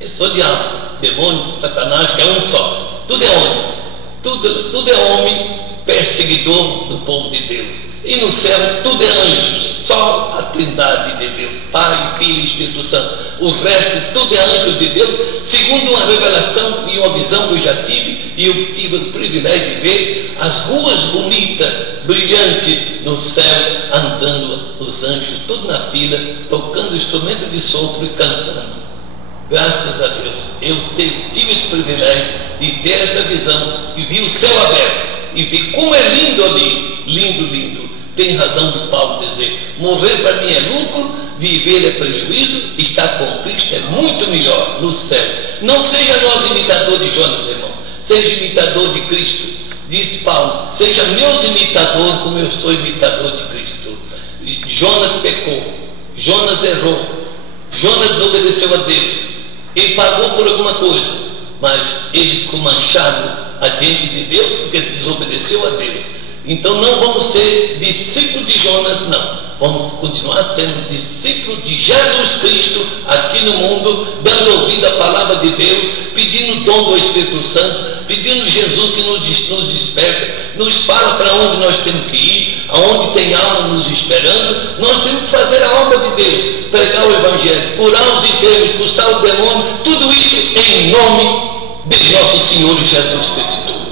É só diabo. Demônio, Satanás, que é um só. Tudo é homem. Tudo é homem perseguidor do povo de Deus. E no céu tudo é anjos. Só a trindade de Deus, Pai, Filho e Espírito Santo. O resto tudo é anjo de Deus, segundo uma revelação e uma visão que eu já tive. E eu tive o privilégio de ver as ruas bonitas, brilhantes no céu, andando os anjos, tudo na fila, tocando instrumento de sopro e cantando. Graças a Deus, eu tive esse privilégio de ter esta visão e vi o céu aberto e vi como é lindo ali, lindo, lindo. tem razão de Paulo dizer: morrer para mim é lucro, viver é prejuízo, estar com Cristo é muito melhor no céu. Não seja nós imitador de Jonas, irmão, seja imitador de Cristo. Disse Paulo: seja meus imitador como eu sou imitador de Cristo. Jonas pecou, Jonas errou, Jonas desobedeceu a Deus, ele pagou por alguma coisa, mas ele ficou manchado adiante de Deus porque desobedeceu a Deus. Então não vamos ser discípulos de Jonas, não. Vamos continuar sendo discípulos de Jesus Cristo aqui no mundo, dando ouvido à palavra de Deus, pedindo o dom do Espírito Santo, pedindo Jesus que nos desperta, nos fala para onde nós temos que ir, aonde tem alma nos esperando. Nós temos que fazer a obra de Deus, pregar o Evangelho, curar os enfermos, expulsar o demônio, tudo isso em nome de nosso Senhor Jesus Cristo.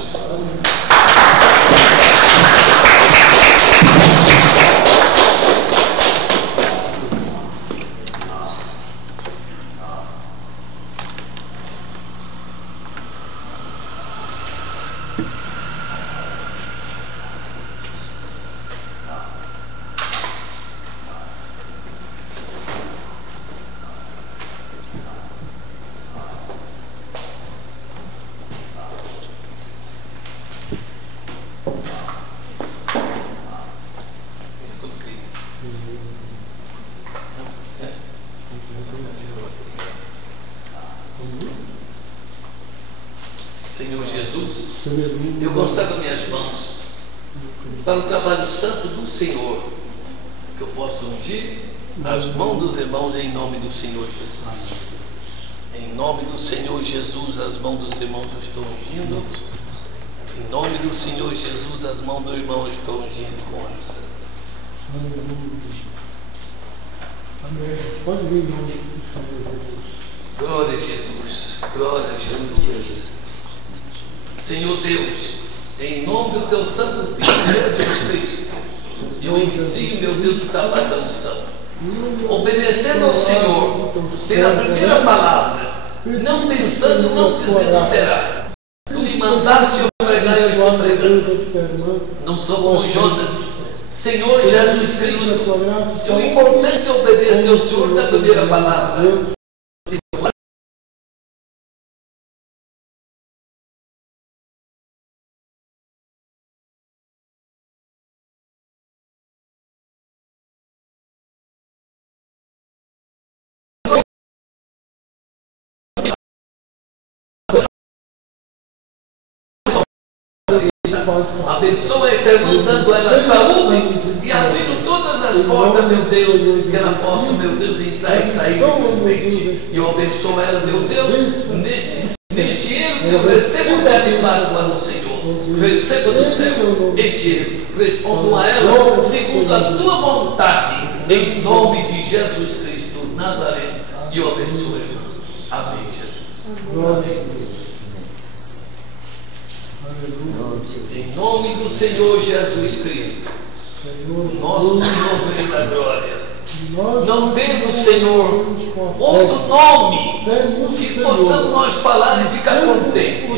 Senhor Jesus, eu consagro minhas mãos para o trabalho santo do Senhor, que eu possa ungir as mãos dos irmãos em nome do Senhor Jesus. Em nome do Senhor Jesus, as mãos dos irmãos eu estou ungindo. Em nome do Senhor Jesus, as mãos do irmão eu estou ungindo com óleo santo. Amém. Pode vir em nome do Senhor Jesus. Glória a Jesus, glória a Jesus. Senhor Deus, em nome do teu santo Filho Jesus Cristo, eu inicio, meu Deus, o trabalho da unção, obedecendo ao Senhor pela primeira palavra, não pensando, não dizendo será. Tu me mandaste eu pregar e eu estou pregando. Não sou como Jonas. Senhor Jesus Cristo, o importante é obedecer ao Senhor da primeira palavra. Abençoa esta irmã, dando ela saúde e abrindo todas as portas, meu Deus, que ela possa, meu Deus, entrar e sair livremente. E eu abençoo ela, meu Deus, neste erro que eu recebo dela e Páscoa no Senhor. Receba do céu este erro. Respondo a ela segundo a tua vontade, em nome de Jesus Cristo Nazareno. E eu abençoo ela. Amém, Jesus. Amém. Em nome do Senhor Jesus Cristo, nosso Senhor Rei da Glória, não temos, Senhor, outro nome que possamos nós falar e ficar contentes.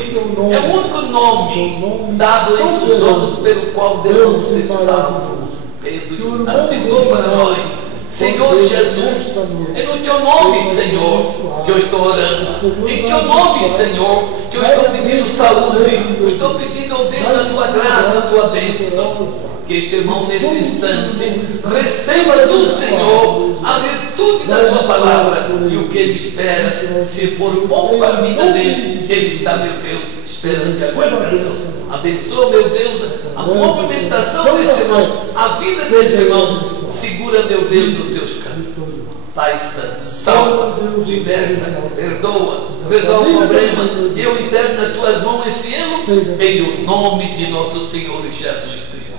É o único nome dado entre os homens pelo qual devemos ser salvos. Pedro assinou para nós. Senhor Jesus, é no teu nome, Senhor, que eu estou orando. Em teu nome, Senhor, que eu estou pedindo saúde. Eu estou pedindo, oh Deus, a tua graça, a tua bênção. Que este irmão, nesse instante, receba do Senhor a virtude da tua palavra. E o que ele espera, se for bom para a vida dele, ele está, meu Deus, esperando e aguardando. Abençoa, meu Deus, a movimentação desse irmão, a vida desse irmão. Segura, meu Deus, nos teus caminhos. Pai Santo, salva, liberta, perdoa, resolve o problema. E eu interno nas tuas mãos esse erro, em o nome de nosso Senhor Jesus Cristo.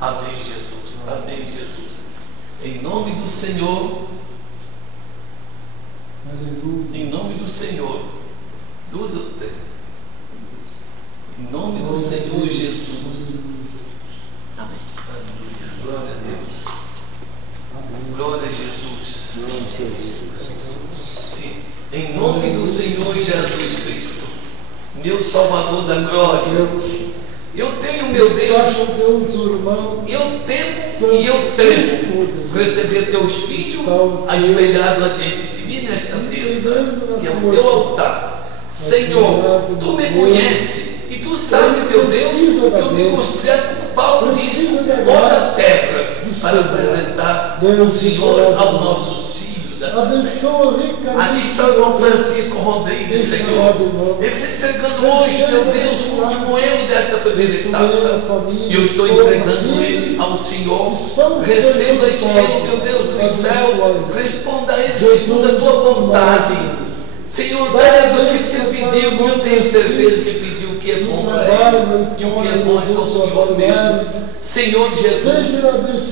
Amém, Jesus. Amém, Jesus. Em nome do Senhor. Em nome do Senhor. 2 ou 3. Em nome do Senhor Jesus. Amém. Glória a Deus. Glória a Jesus. Sim. Em nome do Senhor Jesus Cristo, meu Salvador da glória, Eu tenho, meu Deus, eu temo e eu tremo receber teus filhos ajoelhados adiante de mim nesta mesa, que é o teu altar. Senhor, tu me conheces e tu sabes, meu Deus, que eu me considero, como Paulo disse, pó da terra, para apresentar o Senhor aos nossos filhos. Ali está o irmão Francisco Rodrigues, Senhor. Ele está entregando hoje, meu Deus, o último erro desta primeira etapa. E eu estou entregando ele ao Senhor. Receba esse erro, meu Deus, do céu. Responda a ele segundo a tua vontade. Senhor, dá-lhe aquilo que ele pediu, que eu tenho certeza que ele pediu o que é bom para ele. E o que é bom é para o Senhor mesmo. Senhor Jesus,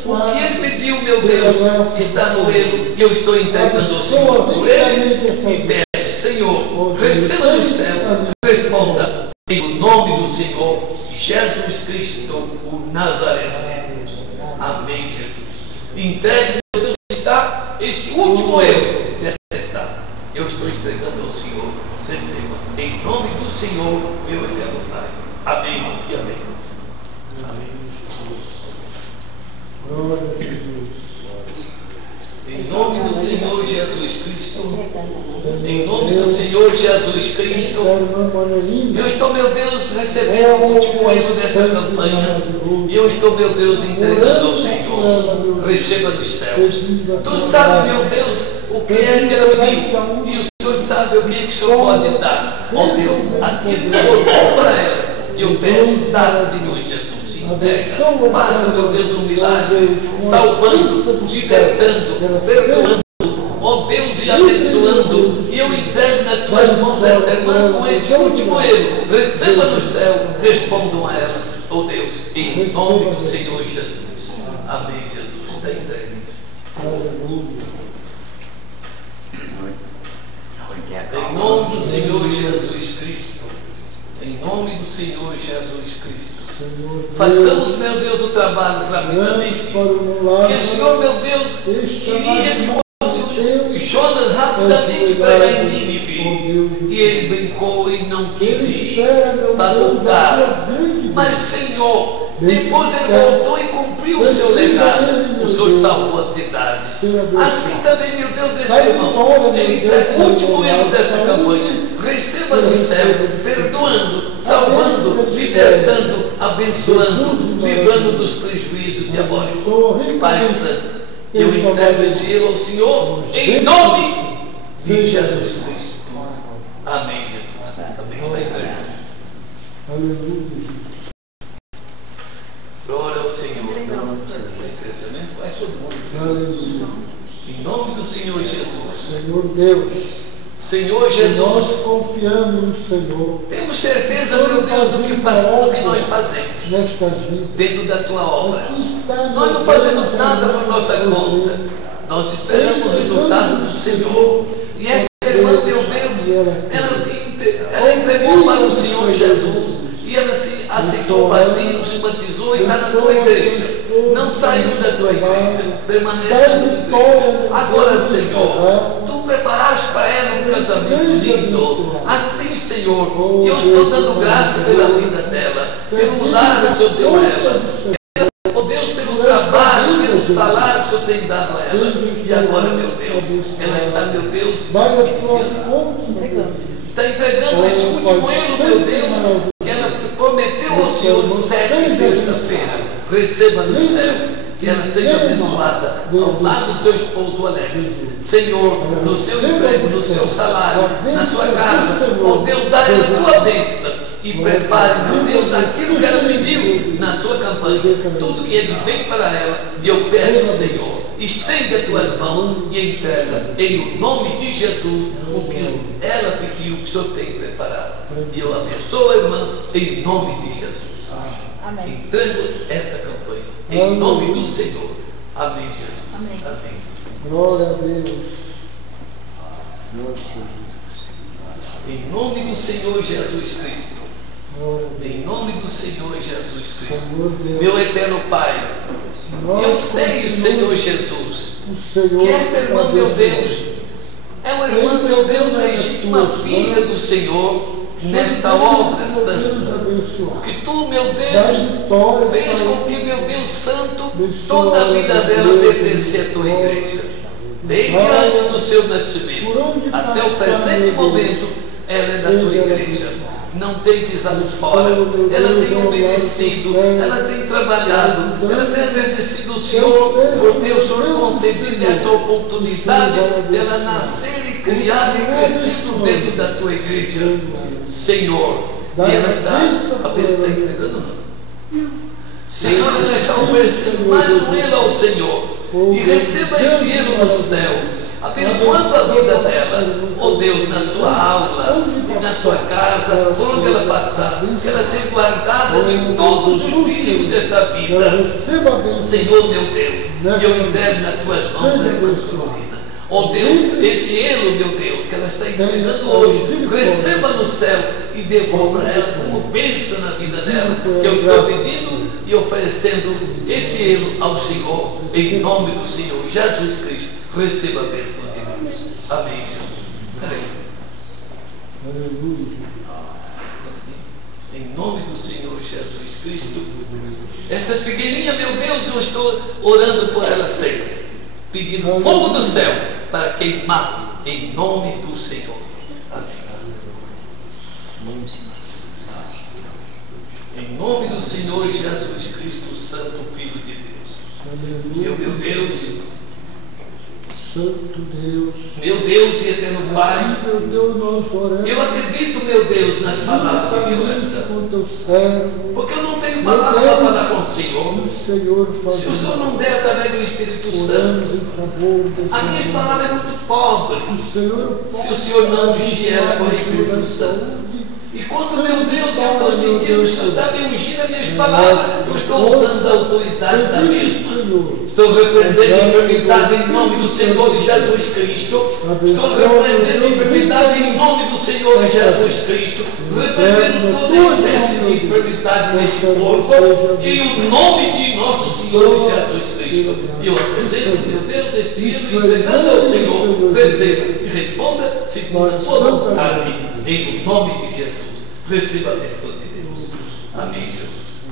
o que ele pediu, meu Deus, está no erro, e eu estou entregando ao Senhor por ele, e peço, Senhor, receba do céu, responda em nome do Senhor Jesus Cristo, o Nazareno. Amém, Jesus. Entregue, meu Deus, está esse último erro desta etapa. Eu estou entregando ao Senhor, receba em nome do Senhor, meu eterno Pai. Amém e amém. Glória a Jesus. Em nome do Senhor Jesus Cristo, em nome do Senhor Jesus Cristo, eu estou, meu Deus, recebendo o último erro desta campanha, e eu estou, meu Deus, entregando ao Senhor. Receba do céu. Tu sabes, meu Deus, o que é que eu digo, e o Senhor sabe o que o Senhor pode dar. Ó Deus, aquilo que eu dou para ela, eu peço, dá, Senhor Jesus. Entrega. Faça, meu Deus, um milagre, salvando, libertando, perdoando, ó Deus, e abençoando. E eu entrego nas tuas mãos esta irmã com este último erro. Receba no céu, respondam a ela, ó Deus, em nome do Senhor Jesus. Amém, Jesus. Está entregue. Em nome do Senhor Jesus Cristo. Em nome do Senhor Jesus Cristo. Façamos, meu Deus, o trabalho rapidamente. Que o Senhor, meu Deus, queria que fosse Jonas rapidamente pregar em Nínive. E ele brincou e não quis ir para lutar. Mas, Senhor, depois ele voltou e cumpriu o seu legado. O Senhor salvou a cidade. Assim também, meu Deus, esse irmão, ele entrega o último erro desta campanha. Receba no céu, perdoando, salvando, libertando, abençoando, livrando dos prejuízos diabólicos. Pai Santo, eu entrego esse erro ao Senhor em nome de Jesus Cristo. Amém, Jesus. Também está entregado. Aleluia. Glória ao Senhor. Vai todo mundo. Aleluia. Em nome do Senhor Jesus. Senhor Deus. Senhor Jesus, nós confiamos no Senhor. Temos certeza, meu Deus, do que nós fazemos nestas vidas, dentro da tua obra. Nós não fazemos nada por nossa conta. Nós esperamos o resultado do Senhor. E esta irmã, meu Deus, ela entregou para o Senhor Jesus. E ela se aceitou o batismo, se batizou e está na tua igreja. Não saiu da tua igreja, permanece na tua igreja. Agora, Senhor, tu preparaste para ela um casamento lindo. Assim, Senhor, eu estou dando graça pela vida dela, pelo lar que o Senhor deu a ela. Oh Deus, pelo trabalho, pelo salário que o Senhor tem dado a ela. E agora, meu Deus, ela está, meu Deus, está entregando esse último erro, meu Deus, que ela prometeu ao Senhor 7 terça-feira. Receba no céu, que ela seja abençoada ao lado do seu esposo Alex. Senhor, no seu emprego, no seu salário, na sua casa, oh Deus, dá-lhe a tua bênção. E prepare, meu Deus, aquilo que ela pediu na sua campanha, tudo que é de bem para ela. E eu peço, Senhor, estende as tuas mãos e entrega em o nome de Jesus o que ela pediu, que o Senhor tem preparado. E eu abençoo a irmã em nome de Jesus. Amém. Entrego esta campanha em nome do Senhor. Amém, Jesus. Amém. Assim. Glória a Deus. Em nome do Senhor Jesus Cristo. Em nome do Senhor Jesus Cristo. Meu eterno Pai, eu sei, Senhor Jesus, que esta irmã, meu Deus, é uma irmã, meu Deus, legítima filha do Senhor, nesta obra, Deus Santo. abençoar. Que tu, meu Dá Deus, vitória, fez saúde. com que, meu Deus Santo, Abençoa toda a vida ela, dela Deus, pertence à tua abençoa. igreja. Desde antes do seu nascimento Por onde até o passar, presente meu momento, ela é da tua seja igreja. abençoada. Não tem pisado fora, Meu ela Deus, tem ao obedecido, lado do céu, ela tem trabalhado, Deus, ela tem agradecido ao Senhor por ter o Senhor concedido esta oportunidade dela nascer e criar e crescido dentro da tua igreja, Senhor. E ela está, a Bíblia está entregando, não? Senhor, ela está oferecendo mais um elo ao Senhor e receba esse elo no céu, abençoando a vida dela, oh Deus, na sua aula e na sua casa, por onde ela passar, que ela seja guardada em todos os perigos desta vida. Receba a bênção. Senhor, meu Deus, eu entrego nas tuas mãos a irmã Carolina. Oh Deus, esse elo, meu Deus, que ela está entregando hoje, receba no céu e devolva a ela como bênção na vida dela, que eu estou pedindo e oferecendo esse elo ao Senhor, em nome do Senhor Jesus Cristo. Receba a bênção de Deus. Amém, Jesus. Peraí. Aleluia. Em nome do Senhor Jesus Cristo. Essas pequenininhas, meu Deus, eu estou orando por elas sempre, pedindo fogo do céu para queimar em nome do Senhor. Amém. Em nome do Senhor Jesus Cristo, Santo Filho de Deus. Meu Deus, Santo Deus. meu Deus e eterno Pai, Meu Deus, nós oramos. eu acredito, meu Deus, nas palavras de oração, com teu servo. porque eu não tenho palavra para falar com o Senhor. O Senhor faz. Se o Senhor não der através do Espírito Santo, Oramos em favor desse a minha irmão. palavra é muito pobre. O Senhor Se o Senhor não ungir ela com o Espírito Santo. E quando, meu Deus, eu estou sentindo o Senhor está me ungindo as minhas palavras, eu estou usando a autoridade da mesma. Estou repreendendo enfermidade em nome do Senhor Jesus Cristo. Estou repreendendo enfermidade em nome do Senhor Jesus Cristo. Repreendendo toda espécie de enfermidade neste corpo. Em o nome de nosso Senhor Jesus Cristo. E eu apresento, meu Deus, esse livro entregando ao Senhor. Receba e responda segundo a sua vontade. Em nome de Jesus. Receba a bênção de Deus. Amém, Jesus.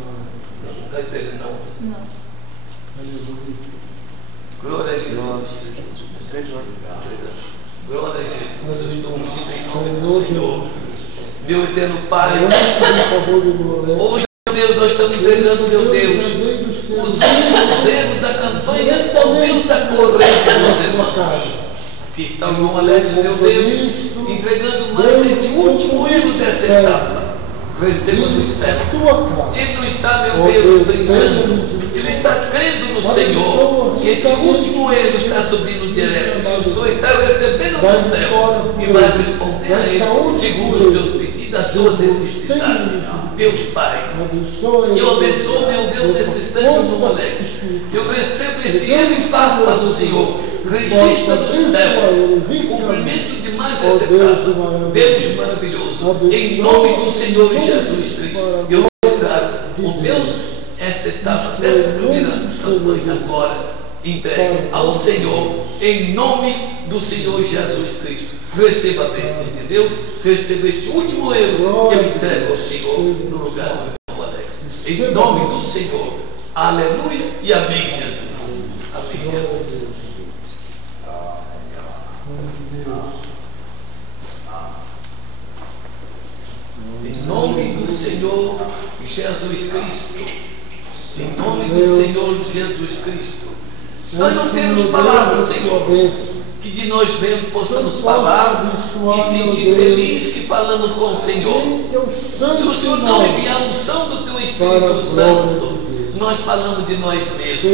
Não está entendendo, não? Não. Glória a Jesus. Glória a Jesus. Eu estou ungido em nome do Senhor. Meu eterno Pai, hoje, meu Deus, nós estamos entregando, meu Deus, os últimos erros da campanha. O Deus está correndo, meus irmãos. Aqui está o irmão Alex, meu Deus, entregando mais esse último erro dessa etapa. Receba do céu. Ele não está, meu Deus, brincando. Ele está crendo no Senhor, que esse último erro está subindo direto. E o Senhor está recebendo do céu e vai responder a ele segundo os seus pedidos, as suas necessidades. Deus Pai, eu abençoo, meu Deus, nesse instante, o irmão Alex. Eu recebo esse erro e faço para o Senhor. Registra no céu o cumprimento de mais essa etapa. Deus maravilhoso, em nome do Senhor Jesus Cristo, eu declaro, o Deus, essa etapa dessa primeira campanha agora, entregue ao Senhor, em nome do Senhor Jesus Cristo. Receba a bênção de Deus, receba este último erro que eu entrego ao Senhor no lugar do irmão Alex. Em nome do Senhor. Aleluia e amém, Jesus. Amém, Jesus. Em nome do Senhor Jesus Cristo. Em nome do Senhor Jesus Cristo. Nós não temos palavras, Senhor, que de nós mesmos possamos falar e sentir feliz que falamos com o Senhor. Se o Senhor não enviar a unção do Teu Espírito Santo, nós falamos de nós mesmos.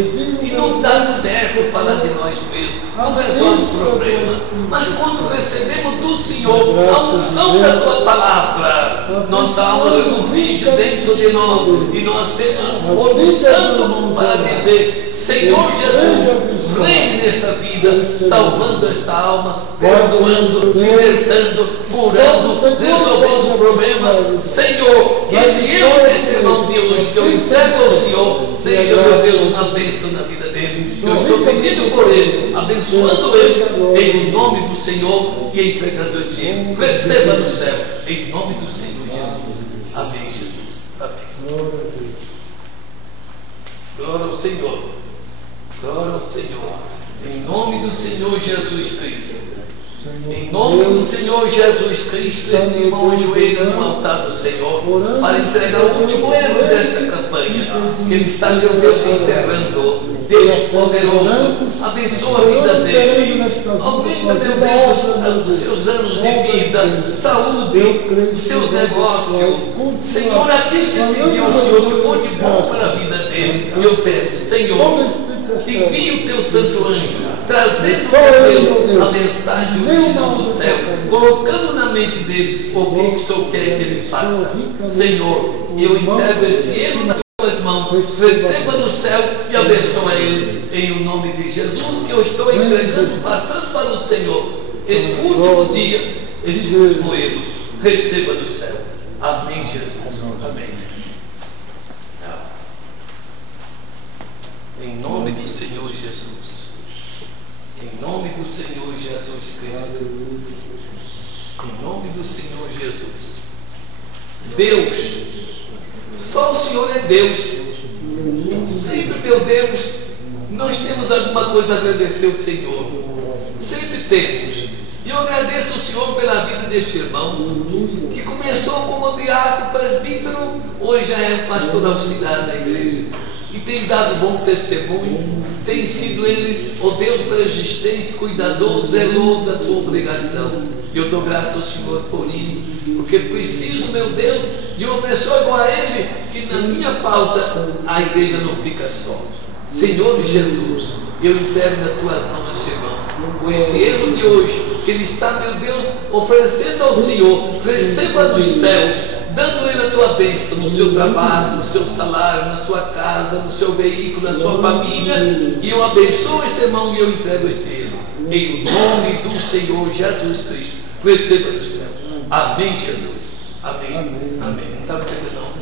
E não dá certo falar de nós mesmos. Não resolve o problema. Mas quando recebemos do Senhor a unção da Tua palavra, nossa alma regozija dentro de nós. E nós temos um fogo santo para dizer: Senhor Jesus, reine nesta vida, salvando esta alma, perdoando, libertando, curando, resolvendo o problema. Senhor, que esse eu desse irmão de hoje que eu entrego ao Senhor, Senhor seja, meu Deus, uma bênção na vida dele. Eu estou pedindo por ele, abençoando ele, em nome do Senhor e entregando este ele. Receba no céu, em nome do Senhor Jesus. Amém, Jesus. Amém. Glória ao Senhor. Glória ao Senhor. Em nome do Senhor Jesus Cristo. Em nome do Senhor Jesus Cristo, esse irmão ajoelha no altar do Senhor para entregar o último erro desta campanha, que ele está, meu Deus, encerrando. Deus poderoso, abençoa a vida dele, aumenta, meu Deus, os seus anos de vida, saúde, os seus negócios. Senhor, aquilo que pediu o Senhor, que for de bom para a vida dele, eu peço, Senhor, envie o teu santo anjo, trazendo, meu Deus, a mensagem original do céu, colocando na mente dele o que o Senhor quer que ele faça. Senhor, eu entrego esse erro nas tuas mãos, receba no céu e abençoa ele, em o nome de Jesus, que eu estou entregando, passando para o Senhor, esse último dia, esse último erro, receba do céu. Amém, Jesus. Amém. Em nome do Senhor Jesus. Em nome do Senhor Jesus Cristo. Em nome do Senhor Jesus. Deus, só o Senhor é Deus. Sempre, meu Deus, nós temos alguma coisa a agradecer ao Senhor. Sempre temos. E eu agradeço ao Senhor pela vida deste irmão, que começou como diácono, presbítero, hoje já é pastor auxiliar da igreja. E tem dado bom testemunho, tem sido ele, ó Deus persistente, cuidadoso, zeloso da tua obrigação. Eu dou graças ao Senhor por isso, porque preciso, meu Deus, de uma pessoa igual a ele, que na minha falta a igreja não fica só. Senhor Jesus, eu entrego nas tuas mãos esse irmão, com esse erro de hoje, que ele está, meu Deus, oferecendo ao Senhor, receba nos céus, dando ele a tua bênção no seu trabalho, no seu salário, na sua casa, no seu veículo, na sua família, e eu abençoo este irmão e eu entrego este erro, em nome do Senhor Jesus Cristo, receba dos céus. Amém, Jesus. Amém. Amém. Não está entendendo, não?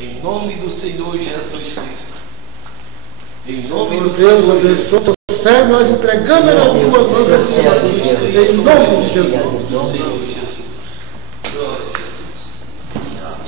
Em nome do Senhor Jesus Cristo. Em nome do Senhor Jesus. Nós entregamos nas tuas mãos, em nome de Jesus.